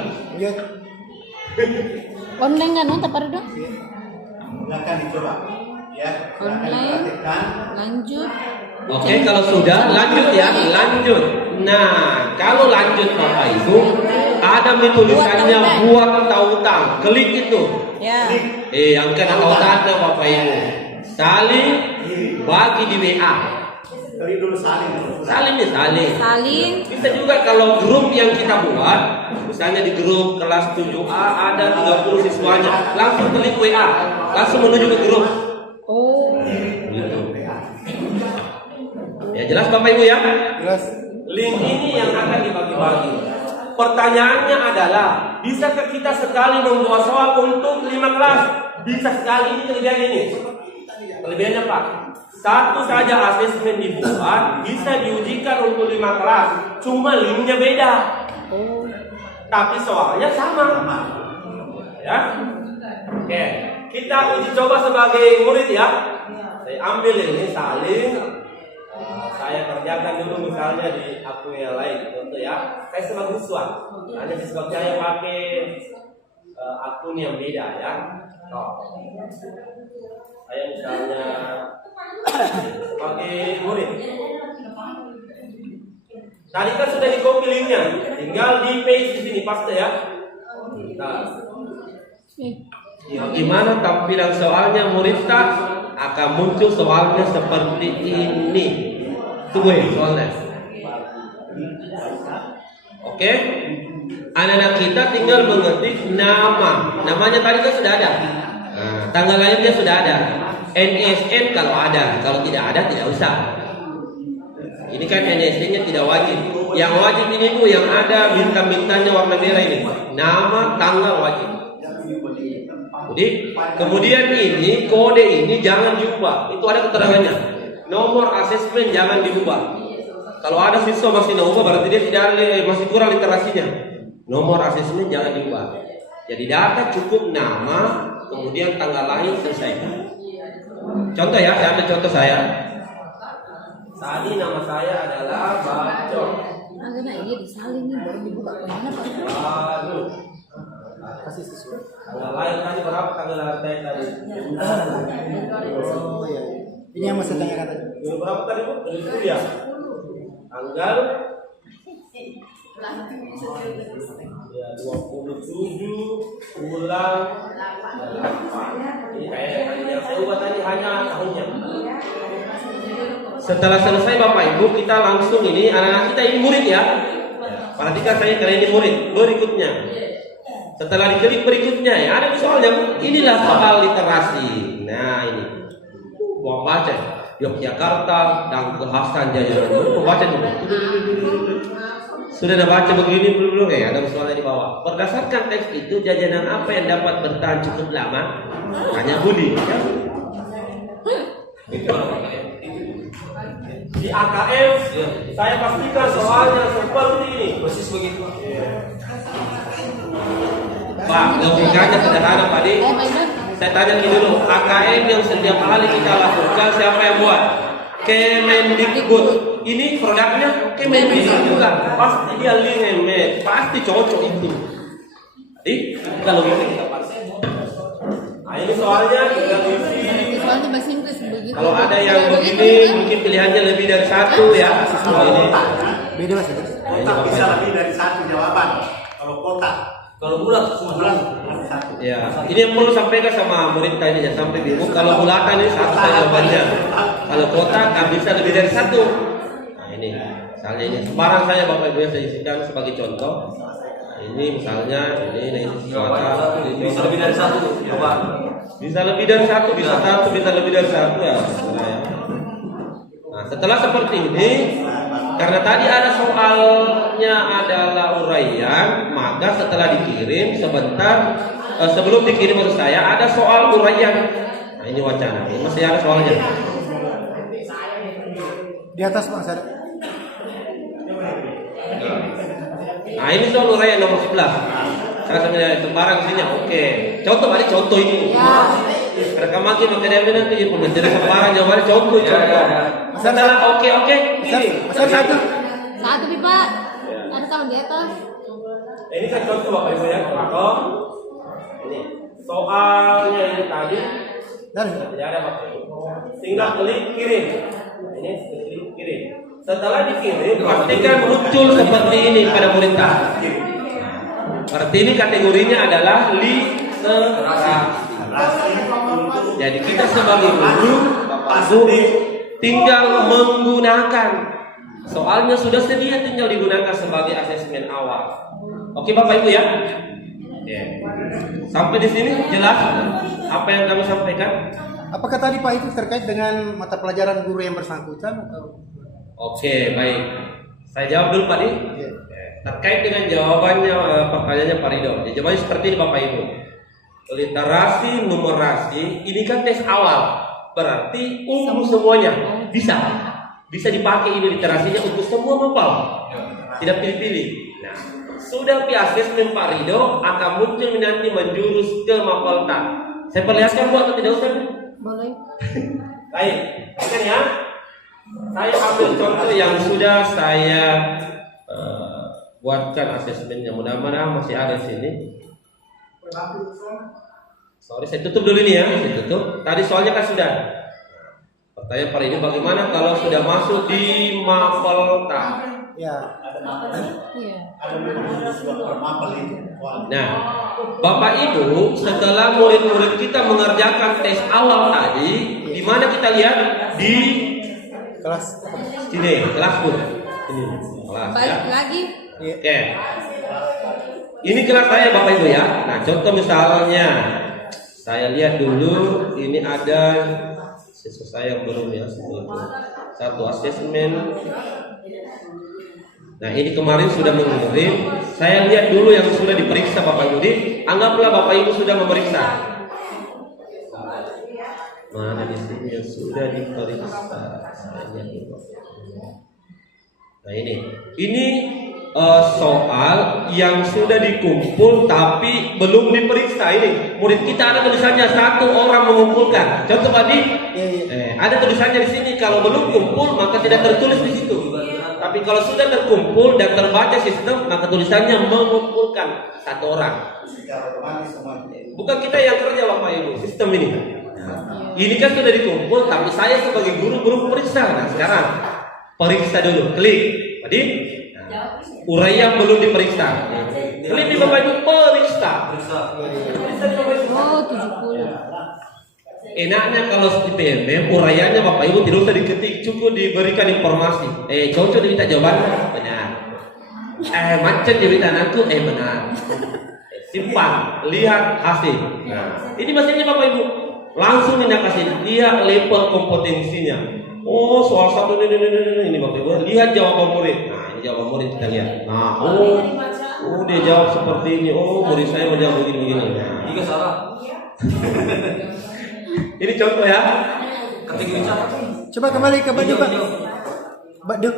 Online kan nonton pada dong. silakan dicoba. Ya, silakan Online. dipraktikkan. Lanjut. Oke, kalau sudah lanjut ya, lanjut. Nah, kalau lanjut Bapak Ibu, ada tulisannya buat tautan. Klik itu. Ya. Yang kena tautannya Bapak Ibu. Saling bagi di WA. Klik dulu salin. Saling nih, saling. Saling. Bisa juga kalau grup yang kita buat, misalnya di grup kelas 7A ada 30 siswanya, langsung klik WA, langsung menuju ke grup. Oh. Gitu. Ya jelas Bapak Ibu ya. Jelas. Link ini yang akan dibagi-bagi. Pertanyaannya adalah, bisakah kita sekali membuat soal untuk 5 kelas? Bisa sekali, ini kelebihan ini. Kelebihannya Pak, satu saja asesmen dibuat, bisa diujikan untuk 5 kelas. Cuma linknya beda. Tapi soalnya sama. Ya. Oke, kita uji coba sebagai murid ya. Saya ambil ini salin. Saya kerjakan dulu misalnya di akun yang lain, contoh ya. Saya sebagai siswa, hanya siswa saya pakai akun yang beda ya. Saya misalnya sebagai murid. Tadi kan sudah di copy linknya, tinggal di paste di sini paste ya. Nah, gimana tampilan soalnya murid tak akan muncul soalnya seperti ini. Tunggu ya soalnya. Oke, anak-anak kita tinggal mengetik nama. Namanya tadi kan sudah ada. Nah, tanggal lahirnya sudah ada. NSN kalau ada, kalau tidak ada tidak usah. Ini kan NSN-nya tidak wajib. Yang wajib ini tuh yang ada bintang-bintangnya warna merah ini. Nama, tanggal wajib. Jadi kemudian ini kode ini jangan diubah. Itu ada keterangannya. Nomor asesmen jangan diubah. Kalau ada siswa masih diubah berarti dia tidak masih kurang literasinya. Nomor asesmen jangan diubah. Jadi data cukup nama, kemudian tanggal lahir selesai. Contoh ya, saya ambil contoh saya. Tadi nama saya adalah Bacok. Agak iya disalin nih baru dibuka kemana Pak? Waduh. Kasih siswa. Tanggal lahir tadi berapa tanggal lahir saya tadi? Oh iya. Ini yang masih tanyakan tadi. Berapa tadi Bu? Dari 10 ya? Tanggal ya 27 bulan 8. Ini kayaknya saya ubah tadi hanya tahunnya. Setelah selesai Bapak Ibu, kita langsung ini anak-anak kita ini murid ya. Perhatikan saya karena ini murid berikutnya. Setelah diklik berikutnya ya ada di soalnya. Inilah soal literasi. Nah ini. Gua baca Yogyakarta dan kekhasan Jayanan. Gua baca dulu. Sudah baca begini belum ya? Ada soalnya di bawah. Berdasarkan teks itu jajanan apa yang dapat bertahan cukup lama? Tanya Budi. Di AKM saya pastikan soalnya seperti ini. Persis begitu. Pak, logikanya sederhana Pak Di. Saya tanya dulu, AKM yang setiap kali kita lakukan siapa yang buat? Kemendikbud. Ini produknya Kemendikbud juga. Pasti dia link pasti cocok itu. Jadi kalau kita pakai. Nah, ini soalnya tinggal isi. Soalnya bahasa Inggris begitu. Kalau ada yang begini mungkin pilihannya lebih dari satu ya. Kalau ini Beda Mas. Kota bisa lebih dari satu jawaban. Kalau kota, Kalau bulat semua bulan ada satu. ya, ini yang perlu sampaikan sama murid tadi ya sampai bingung. Kalau bulatan ini satu saja jawabannya. Kalau kota nggak bisa lebih dari satu. Nah ini, misalnya ini sembarang saya Bapak Ibu saya isikan sebagai contoh. Nah, ini misalnya ini kota bisa lebih dari satu. Coba. bisa lebih dari satu, bisa satu, bisa lebih dari satu ya. Nah setelah seperti ini, karena tadi ada soalnya adalah uraian, maka setelah dikirim sebentar sebelum dikirim maksud saya ada soal uraian. Nah ini wacana, ini masih ada soalnya. Di atas Mas ada. Nah ini soal uraian nomor 11. Saya sebenarnya sembarang isinya oke. Contoh balik contoh ini. Mereka makin akademi nanti pembelajaran sembarang jawabannya contoh. Setelah oke ini. Mas satu. Satu pipa. Ada tahun di atas. Ini kan contoh Bapak Ibu ya. Contoh. Ini soalnya ini tadi. Dan Tidak ada Bapak Ibu. Tinggal klik kirim. Ini klik kirim. Setelah dikirim pastikan muncul seperti ini pada murid tadi. Berarti ini kategorinya adalah literasi. Jadi kita sebagai guru tinggal menggunakan. Soalnya sudah sedia tinggal digunakan sebagai asesmen awal. Oke Bapak Ibu ya. Sampai di sini jelas apa yang kami sampaikan? apakah tadi Pak itu terkait dengan mata pelajaran guru yang bersangkutan atau? Oke, baik. Saya jawab dulu Pak Di. Iya. Terkait dengan jawabannya pertanyaannya Pak Rido. Jawabannya seperti ini Bapak Ibu. Literasi, numerasi, ini kan tes awal. Berarti umum semuanya bisa. Bisa dipakai ini literasinya untuk semua mapel. Tidak pilih-pilih. Nah, sudah asesmen Pak Rido akan muncul nanti menjurus ke mapel tak. Saya perlihatkan Bu atau tidak usah? Boleh. Baik, kan ya. Saya ambil contoh yang sudah saya buatkan asesmennya. Mudah-mudahan masih ada di sini. Sorry, saya tutup dulu ini ya. Saya tutup. Tadi soalnya kan sudah. Pertanyaan Pak ini bagaimana kalau sudah masuk di Mapelta? Ya. Iya. Nah, Bapak Ibu, setelah murid-murid kita mengerjakan tes awal tadi, di mana kita lihat di Kelas. sini, kelas pun. Ini kelas ya. Balik lagi. Oke. Ini kelas saya Bapak Ibu ya. Nah, contoh misalnya saya lihat dulu ini ada siswa saya yang belum ya satu asesmen. Nah, ini kemarin sudah mengirim. Saya lihat dulu yang sudah diperiksa Bapak Ibu. Anggaplah Bapak Ibu sudah memeriksa. Mana di sini yang sudah diperiksa? Saya lihat dulu. Nah, ini soal yang sudah dikumpul tapi belum diperiksa. Ini murid kita ada tulisannya satu orang mengumpulkan. Contoh tadi ada tulisannya di sini kalau belum kumpul maka tidak tertulis di situ. Tapi kalau sudah terkumpul dan terbaca sistem maka tulisannya mengumpulkan satu orang. Bukan kita yang kerja Bapak Ibu, sistem ini. Ini kan sudah dikumpul tapi saya sebagai guru belum periksa. Nah, sekarang periksa dulu, klik. Tadi uraian belum diperiksa. Klik di Bapak Ibu periksa. Oh, 70. Enaknya kalau di PMB uraiannya Bapak Ibu tidak usah diketik, cukup diberikan informasi. Cocok diminta jawabannya. Benar. Macet di anakku, benar. Simpan, lihat hasil. Nah, ini mesinnya Bapak Ibu. Langsung kita kasih lihat level kompetensinya. Oh, soal satu ini Bapak Ibu. Lihat jawaban murid. Nah, ini jawaban murid kita lihat. Nah, dia jawab seperti ini. Oh, murid saya mau jawab begini. Nah, Jika salah, ini contoh ya. kategori siapa? Coba kembali ke Badu, Pak. Badu.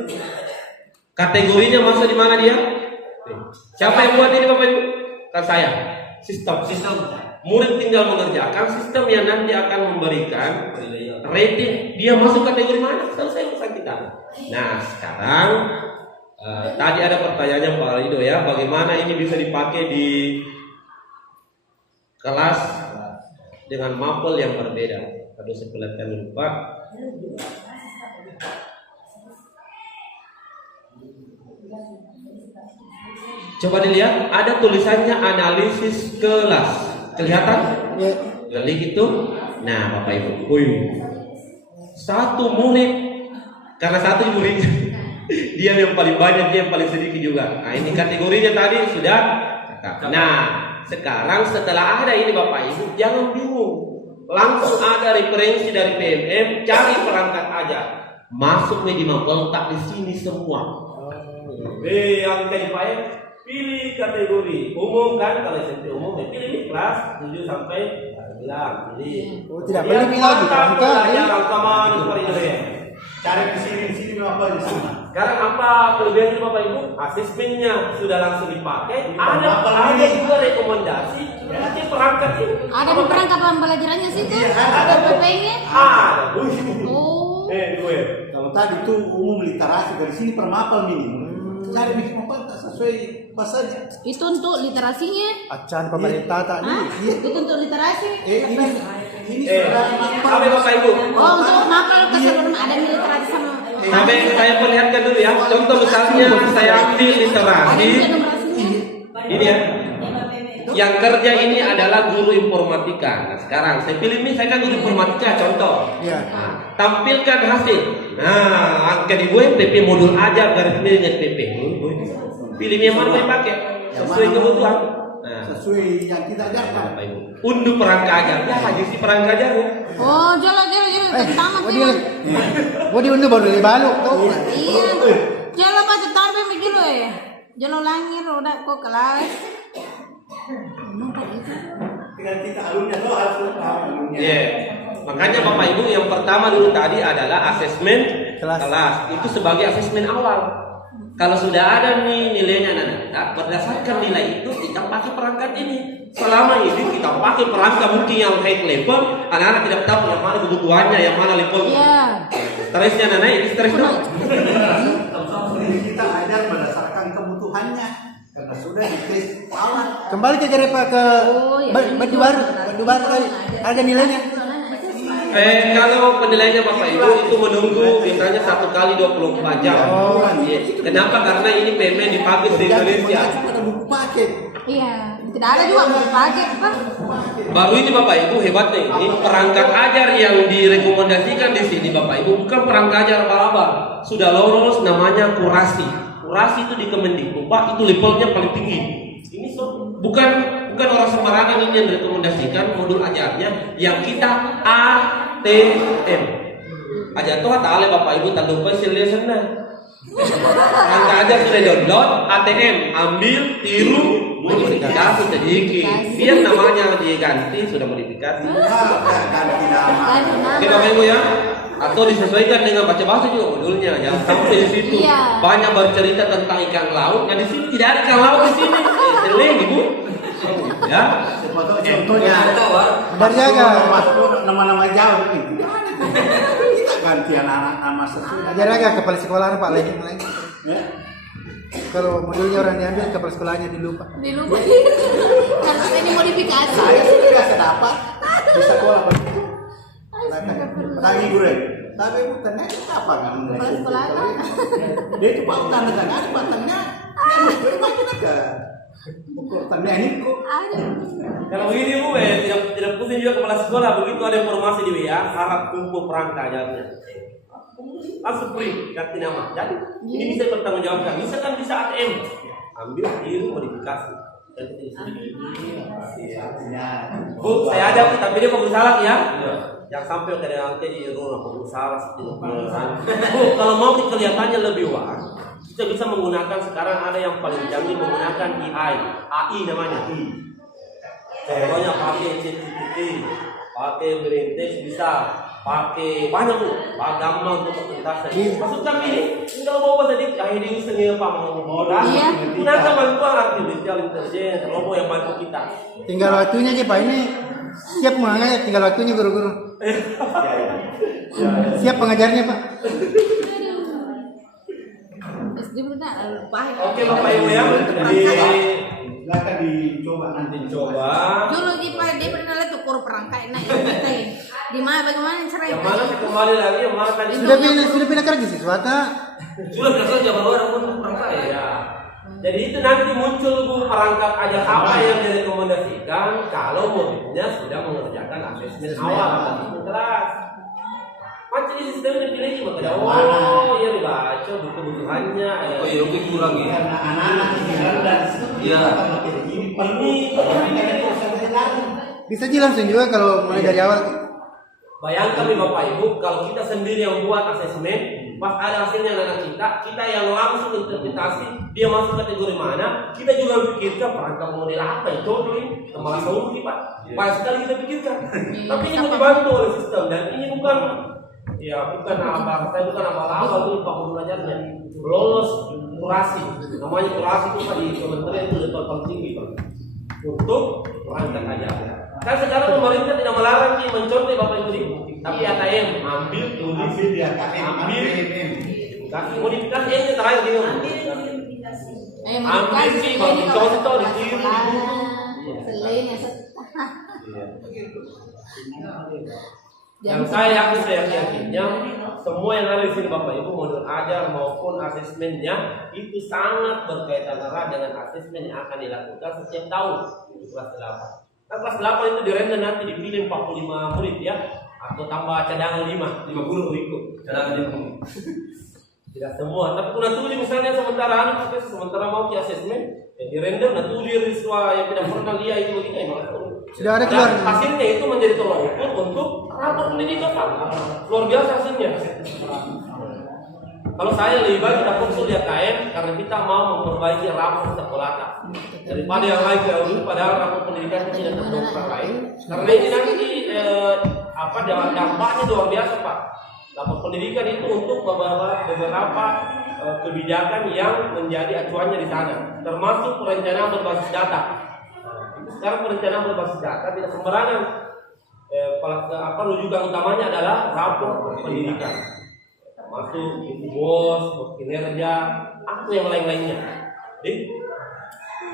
Kategorinya masuk di mana dia? Siapa yang buat ini Bapak Ibu? Kan saya. Sistem. Murid tinggal mengerjakan sistem yang nanti akan memberikan rating dia masuk kategori mana. Selesai urusan kita. Nah, sekarang tadi ada pertanyaannya Pak Rido ya, bagaimana ini bisa dipakai di kelas dengan mapel yang berbeda. Aduh, saya perlihatkan dulu Pak. Coba dilihat, ada tulisannya analisis kelas. Kelihatan? Ya. Klik itu. Nah, Bapak Ibu. Satu murid, karena satu murid dia yang paling banyak, dia yang paling sedikit juga. Nah, ini kategorinya tadi sudah. Nah, sekarang setelah ada ini Bapak Ibu, jangan bingung. Langsung ada referensi dari PMM, cari perangkat aja. Masuk media mapel, tak di sini semua. Yang KIPM, pilih kategori umum kan, kalau SMP umum pilih kelas 7 sampai 9. Pilih. Oh, tidak boleh pilih lagi. Pelajaran kemana seperti itu ya. Cari di sini apa di sana. Sekarang apa kelebihannya Bapak Ibu? Asesmennya sudah langsung dipakai. Ada juga rekomendasi pakai perangkat ini. Ada di perangkat pembelajarannya situ? Ada PP-nya? Ada. Oh. Gue. Kalau tadi itu umum literasi, dari sini per mapel minimum. Cari bikin mapel tak sesuai pasanya. Itu untuk literasinya. Acan pemerintah tak Hah? ini. Itu untuk literasi. Ini sudah mapel. Sampai Bapak Ibu. Oh, untuk mapel keseluruhan ada literasi sama. Sampai saya perlihatkan dulu ya. Contoh misalnya saya ambil literasi. Ini ya. Yang kerja ini adalah guru informatika. Nah, sekarang saya pilih ini, saya kan guru informatika contoh. Iya. Nah, tampilkan hasil. Nah, angka di gue PP modul ajar garis miring PP. Pilih yang mana yang pakai sesuai kebutuhan. Nah, Sesuai yang kita ajarkan. Bapak Ibu. Unduh perangkat ajar. Ya, lagi si perangkat ajar ya. Oh, jalan. Tamat dia. Gua diunduh baru di balu tuh. Iya. Jalan baca tampil begitu ya. Jalan langir udah kok kelas. Tinggal kita alumnya doang harus tahu alumnya. Iya. Makanya Bapak Ibu yang pertama dulu tadi adalah asesmen kelas. Itu sebagai asesmen awal. Kalau sudah ada nih nilainya anak-anak, berdasarkan nilai itu kita pakai perangkat ini. Selama ini kita pakai perangkat mungkin yang high level, anak-anak tidak tahu yang mana kebutuhannya, yang mana levelnya. Iya. Stresnya anak ini stres dong. Ini kita ajar berdasarkan kebutuhannya karena sudah dites awal. Kembali ke Jerepa ke Badu baru tadi. Ada nilainya. Kalau penilaiannya Bapak Ibu itu menunggu biasanya 1 kali 24 jam. Iya. Kenapa? Karena ini payment dipakai di Indonesia. Ada buku paket. Iya. Tidak ada juga mau dipakai apa? Baru ini Bapak Ibu hebatnya ini perangkat ajar yang direkomendasikan di sini Bapak Ibu bukan perangkat ajar abal-abal. Sudah lolos namanya kurasi. Kurasi itu di Kemendikbud Pak, itu levelnya paling tinggi. Ini bukan orang sembarangan ini yang direkomendasikan modul ajarnya yang kita ATM. Ajar tuh tak Bapak Ibu tak lupa silnya sana. Perangkat ajar sudah download ATM, ambil, tiru, modifikasi sedikit. Biar namanya diganti sudah modifikasi. Ganti nama. Oke Bapak Ibu ya. Atau disesuaikan dengan baca bahasa juga modulnya. Jangan sampai di situ Iya. banyak bercerita tentang ikan laut. Nah di sini tidak ada ikan laut di sini. Seleng Ibu. Ya. Contohnya Berjaga. nama-nama jauh ini. Kita ganti anak-anak nama sesuai. Ajar agak kepala sekolah Pak lain. Ya. Kalau modulnya orang diambil kepala sekolahnya dulu Pak. Dilupa. Karena ini modifikasi. Saya sudah biasa dapat di sekolah begitu. Tadi gue, tapi bukannya apa kan? Kepala sekolah. Dia itu pak tanda tangan, batangnya. Dia makin agak. Ukur tanda ini kok. Kalau begini Bu, tidak pusing juga kepala sekolah. Begitu ada informasi di WA, harap kumpul perangkat ajarnya. Langsung free ganti nama. Jadi ini bisa bertanggung jawabkan. Misalkan bisa ATM. ambil tiru modifikasi. Bu, saya ada tapi dia pemburu salah ya. Yang sampai ke nanti di rumah pemburu salah Bu, kalau mau kelihatannya lebih wah, kita bisa menggunakan sekarang ada yang paling canggih menggunakan AI namanya. Contohnya pakai ChatGPT, pakai Berintex bisa, pakai banyak Bu, gampang untuk pentasan. Maksud kami ini, kalau mau bahasa dik, ini setengah apa mau gunakan bantuan artificial intelligence, robot yang bantu kita. Tinggal waktunya aja Pak, ini siap mengajar, tinggal waktunya guru-guru. Siap pengajarnya Pak. SD benar pahit. Oke Bapak Ibu ya, jadi Silakan dicoba nanti. coba. Dulu di Pak dia pernah lihat tuh kur perangkai naik di mana bagaimana cerai. Yang mana sih kembali lagi, yang mana tadi Sudah pindah kerja siswa tak? Sudah biasa zaman orang pun perangkat ya. ya. Jadi itu nanti muncul Bu perangkat aja apa yang direkomendasikan kalau muridnya sudah mengerjakan asesmen awal itu kelas. Macam ini sistemnya dipilih maka oh ya dibaca buku-bukuhannya. Oh iya, oke kurang ya. Karena anak-anak tinggal dan Iya. ini perlu Bisa aja langsung juga kalau mulai dari awal. Bayangkan nih Bapak Ibu, kalau kita sendiri yang buat asesmen, pas ada hasilnya anak kita yang langsung interpretasi, dia masuk kategori mana, kita juga pikirkan perangkat model apa ya, contoh ini, malah solusi Pak. Banyak sekali kita pikirkan. Tapi ini mau dibantu oleh sistem, dan ini bukan apa, saya bukan apa-apa, itu Pak Guru belajarnya, lolos kurasi, namanya kurasi itu Pak di kementerian itu level tertinggi Pak, untuk perangkat aja. Kan sekarang pemerintah tidak melarang nih mencontoh Bapak Ibu, tapi ATM ambil tulis di ATM, ambil kasih modifikasi ini terakhir dia ambil sih bagi contoh di sini selain yang saya yakinnya semua yang ada di sini Bapak Ibu modul ajar maupun asesmennya itu sangat berkaitan erat dengan asesmen yang akan dilakukan setiap tahun di kelas 8. Nah, kelas 8 itu dirender nanti dipilih 45 murid ya, atau tambah cadangan 50 ikut cadangan 5. Tidak semua, tapi kuna tulis misalnya sementara sementara mau ke asesmen, ya dirender nah tulis siswa yang tidak pernah lihat itu begini malah. Sudah ada keluar. Hasilnya itu menjadi tolak ukur untuk rapor pendidikan Pak. Luar biasa hasilnya. Kalau saya lebih baik kita fokus di AKM karena kita mau memperbaiki rapor sekolah daripada yang lain dahulu padahal rapor pendidikan itu tidak terdongkrak lain. Karena ini nanti dampaknya luar biasa Pak. Rapor pendidikan itu untuk beberapa kebijakan yang menjadi acuannya di sana, termasuk perencanaan berbasis data. Sekarang perencanaan berbasis data tidak sembarangan. Rujukan utamanya adalah rapor pendidikan. Masuk itu bos, kinerja, atau yang lain-lainnya.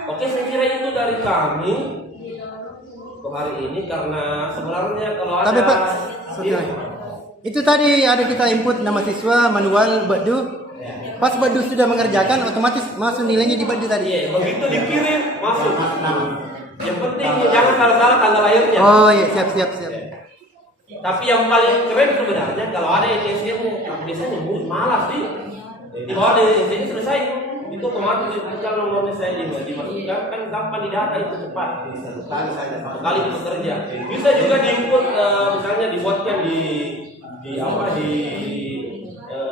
Oke, saya kira itu dari kami untuk hari ini karena sebenarnya kalau ada. Tapi Pak, itu tadi ada kita input nama siswa manual Badu. Pas Badu sudah mengerjakan, otomatis masuk nilainya di Badu tadi. Iya, begitu dikirim masuk. Yang penting jangan salah-salah tanggal lahirnya. Oh iya, siap. Tapi yang paling keren sebenarnya kalau ada ETSN-nya, biasanya murid malas sih. Di bawah ada ETSN selesai, itu otomatis kalau nomornya saya dimasukkan kan gampang di data itu cepat. Sekali itu bekerja. Bisa juga diinput misalnya dibuatkan di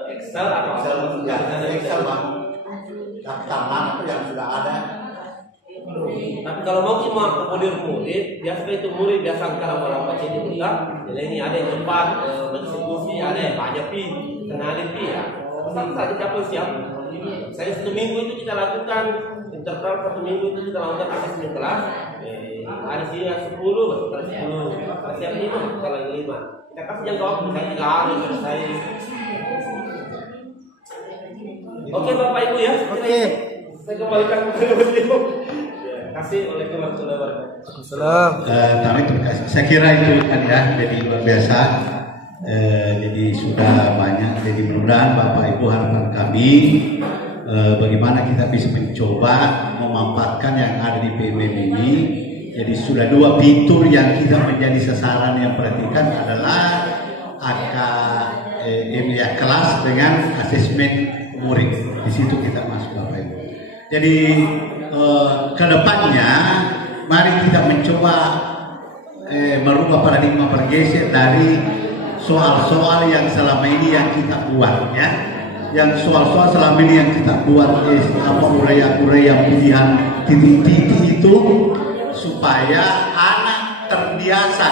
Excel atau Excel daftar mana yang sudah ada. Tapi kalau mau cuma akomodir murid, biasanya itu murid biasa kalau melambat ini juga. Jadi ini ada yang cepat bersekusi, ada yang banyak kenalin ya. Pesan saja siapa siap. Saya 1 minggu itu kita lakukan interval 1 minggu itu kita lakukan asesmen kelas. Ada sih 10, masuk kelas 10. Siap 5, kalau 5. Kita kasih jangka waktu saya 3 selesai. Oke Bapak Ibu ya. Oke. Saya kembalikan ke Ibu. Kasih oleh warahmatullahi wabarakatuh. Salam. Kami terima kasih. Saya kira itu kan ya, jadi luar biasa. Jadi sudah banyak. Jadi mudah-mudahan Bapak Ibu harapan kami bagaimana kita bisa mencoba memanfaatkan yang ada di PMM ini. Jadi sudah 2 fitur yang kita menjadi sasaran yang perhatikan adalah kelas dengan asesmen murid. Di situ kita masuk Bapak Ibu. Jadi ke depannya mari kita mencoba merubah paradigma, bergeser dari soal-soal yang selama ini yang kita buat ya, yang soal-soal selama ini yang kita buat urea-urea pilihan titik-titik itu, supaya anak terbiasa,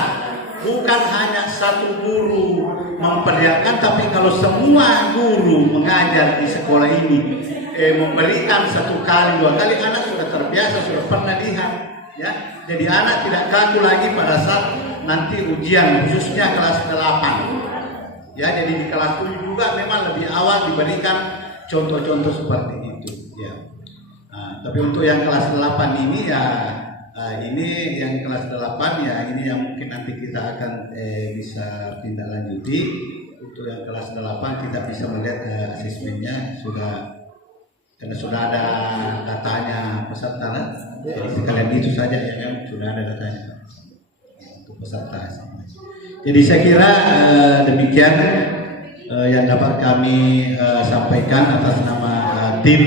bukan hanya satu guru memperlihatkan, tapi kalau semua guru mengajar di sekolah ini memberikan 1 kali 2 kali, anak sudah terbiasa, sudah pernah lihat ya. Jadi anak tidak kaku lagi pada saat nanti ujian, khususnya kelas 8 ya. Jadi di kelas 7 juga memang lebih awal diberikan contoh-contoh seperti itu ya. Tapi untuk yang kelas 8 ini ya, ini yang kelas 8 ya, ini yang mungkin nanti kita akan bisa tindak lanjuti. Untuk yang kelas 8 kita bisa melihat asesmennya sudah, karena sudah ada datanya peserta kan? Jadi sekalian itu saja ya kan, sudah ada datanya untuk peserta. Jadi saya kira demikian yang dapat kami sampaikan atas nama tim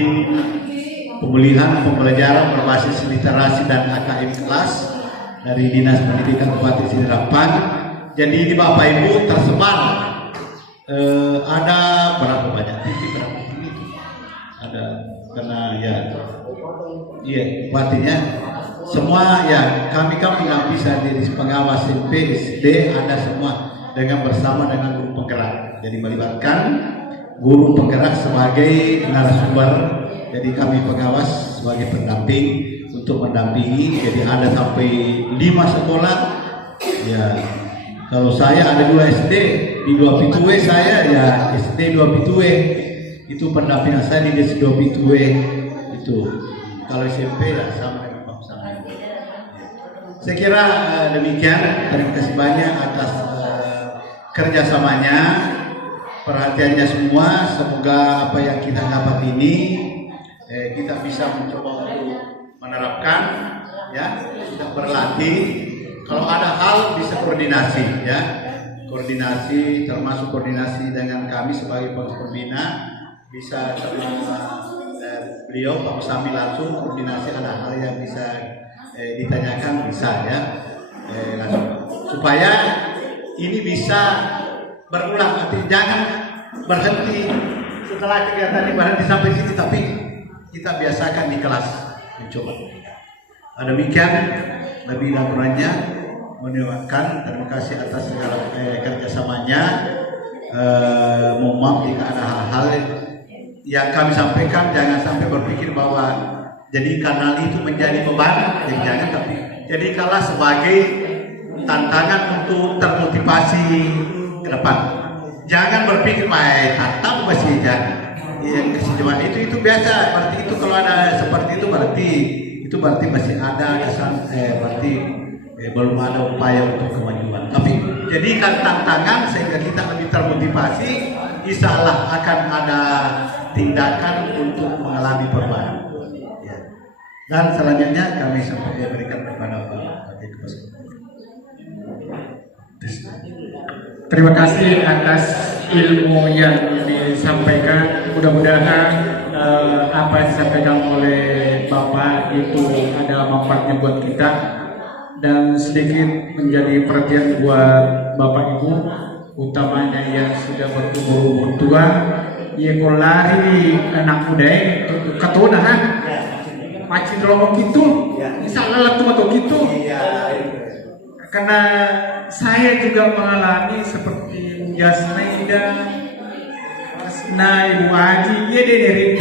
pemulihan pembelajaran berbasis literasi dan AKM kelas dari Dinas Pendidikan Kabupaten Siderapan. Jadi di Bapak Ibu tersebar ada berapa banyak titik, berapa titik itu ada, karena ya iya artinya semua ya, kami yang bisa jadi pengawas SMP, SD ada semua dengan bersama dengan guru penggerak. Jadi melibatkan guru penggerak sebagai narasumber. Jadi kami pengawas sebagai pendamping untuk mendampingi. Jadi ada sampai 5 sekolah. Ya, kalau saya ada 2 SD di 2 Pitue, saya ya SD 2 Pitue itu pendampingan saya di SD 2 Pitue itu. Kalau SMP ya sama dengan Pak Usama. Saya kira demikian. Terima kasih banyak atas kerjasamanya, perhatiannya semua. Semoga apa yang kita dapat ini kita bisa mencoba untuk menerapkan ya, sudah berlatih. Kalau ada hal bisa koordinasi ya, koordinasi termasuk koordinasi dengan kami sebagai pembina, bisa sama beliau Pak Usami langsung koordinasi, ada hal yang bisa ditanyakan bisa ya, langsung supaya ini bisa berulang. Artinya jangan berhenti setelah kegiatan ini, berhenti sampai sini, tapi kita biasakan di kelas mencoba. Demikian lebih dan kurangnya, mendoakan terima kasih atas segala kerjasamanya. Mohon maaf jika ada hal-hal yang kami sampaikan, jangan sampai berpikir bahwa jadi kanal itu menjadi beban, jadi jangan, tapi jadikanlah sebagai tantangan untuk termotivasi ke depan. Jangan berpikir tantam masih yang kasih jemaah itu biasa. Berarti itu kalau ada seperti itu berarti masih ada kesan, berarti belum ada upaya untuk kemajuan. Tapi jadikan tantangan sehingga kita lebih termotivasi. Insya Allah akan ada tindakan untuk mengalami perubahan. Ya. Dan selanjutnya kami sampai berikan kepada Pak Kepala. Terima kasih atas ilmu yang disampaikan. Mudah-mudahan apa yang disampaikan oleh Bapak itu ada manfaatnya buat kita dan sedikit menjadi perhatian buat Bapak Ibu, utamanya yang sudah berumur tua. Ya kalau lari anak muda ketunahan macam dorong gitu, misalnya letu atau gitu. Karena saya juga mengalami seperti Jasnaida, Ibu Haji, dia dari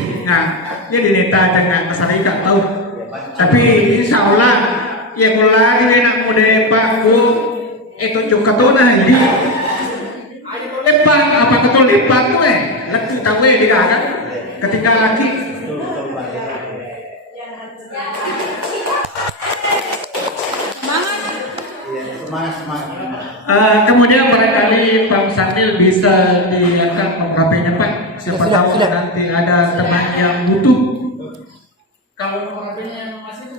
dia dineta dengan masyarakat tahu. Tapi insya Allah ya kalau lagi enak muda Pak Bu itu juga katona ini lepas apa ketul lepas tuh lagi tahu dia kan ketika laki Semangat. Kemudian barangkali Pak Sambil bisa diangkat HP-nya Pak. Siapa tahu nanti ada teman yang butuh. Kalau HP-nya masih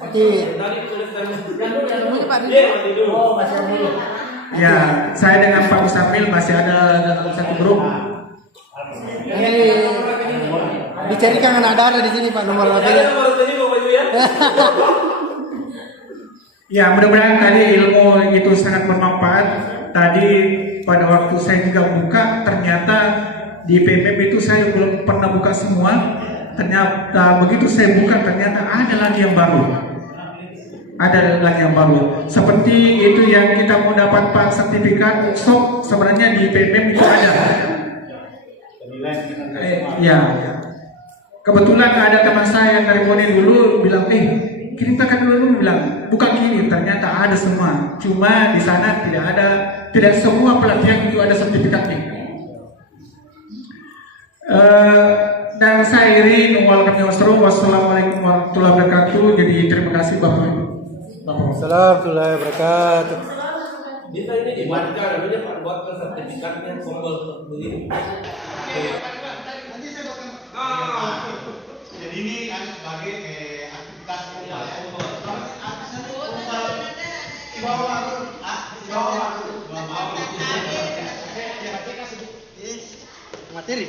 ya, saya dengan Pak Sambil masih ada dalam satu grup. Dicarikan anak darah di sini Pak nomor Ada HP-nya. nomor tadi Bapak Ibu ya. Ya, mudah-mudahan tadi ilmu itu sangat bermanfaat. Tadi pada waktu saya juga buka, ternyata di PMM itu saya belum pernah buka semua. Ternyata begitu saya buka, ternyata ada lagi yang baru. Ada lagi yang baru. Seperti itu yang kita mau dapat Pak sertifikat SOP, sebenarnya di PMM itu ada. Ya. Kebetulan ada teman saya yang dari Bone dulu bilang, kirimkan dulu, bilang bukan gini, ternyata ada semua. Cuma di sana tidak semua pelatihan itu ada sertifikatnya. Dan saya iri nuwal kami wassalam. Wassalamualaikum warahmatullahi wabarakatuh. Jadi terima kasih Bapak Ibu. Assalamualaikum warahmatullahi wabarakatuh. Kita ini di mana namanya Pak buat sertifikatnya tombol beli. Jadi ini kan sebagai aktivitas materi.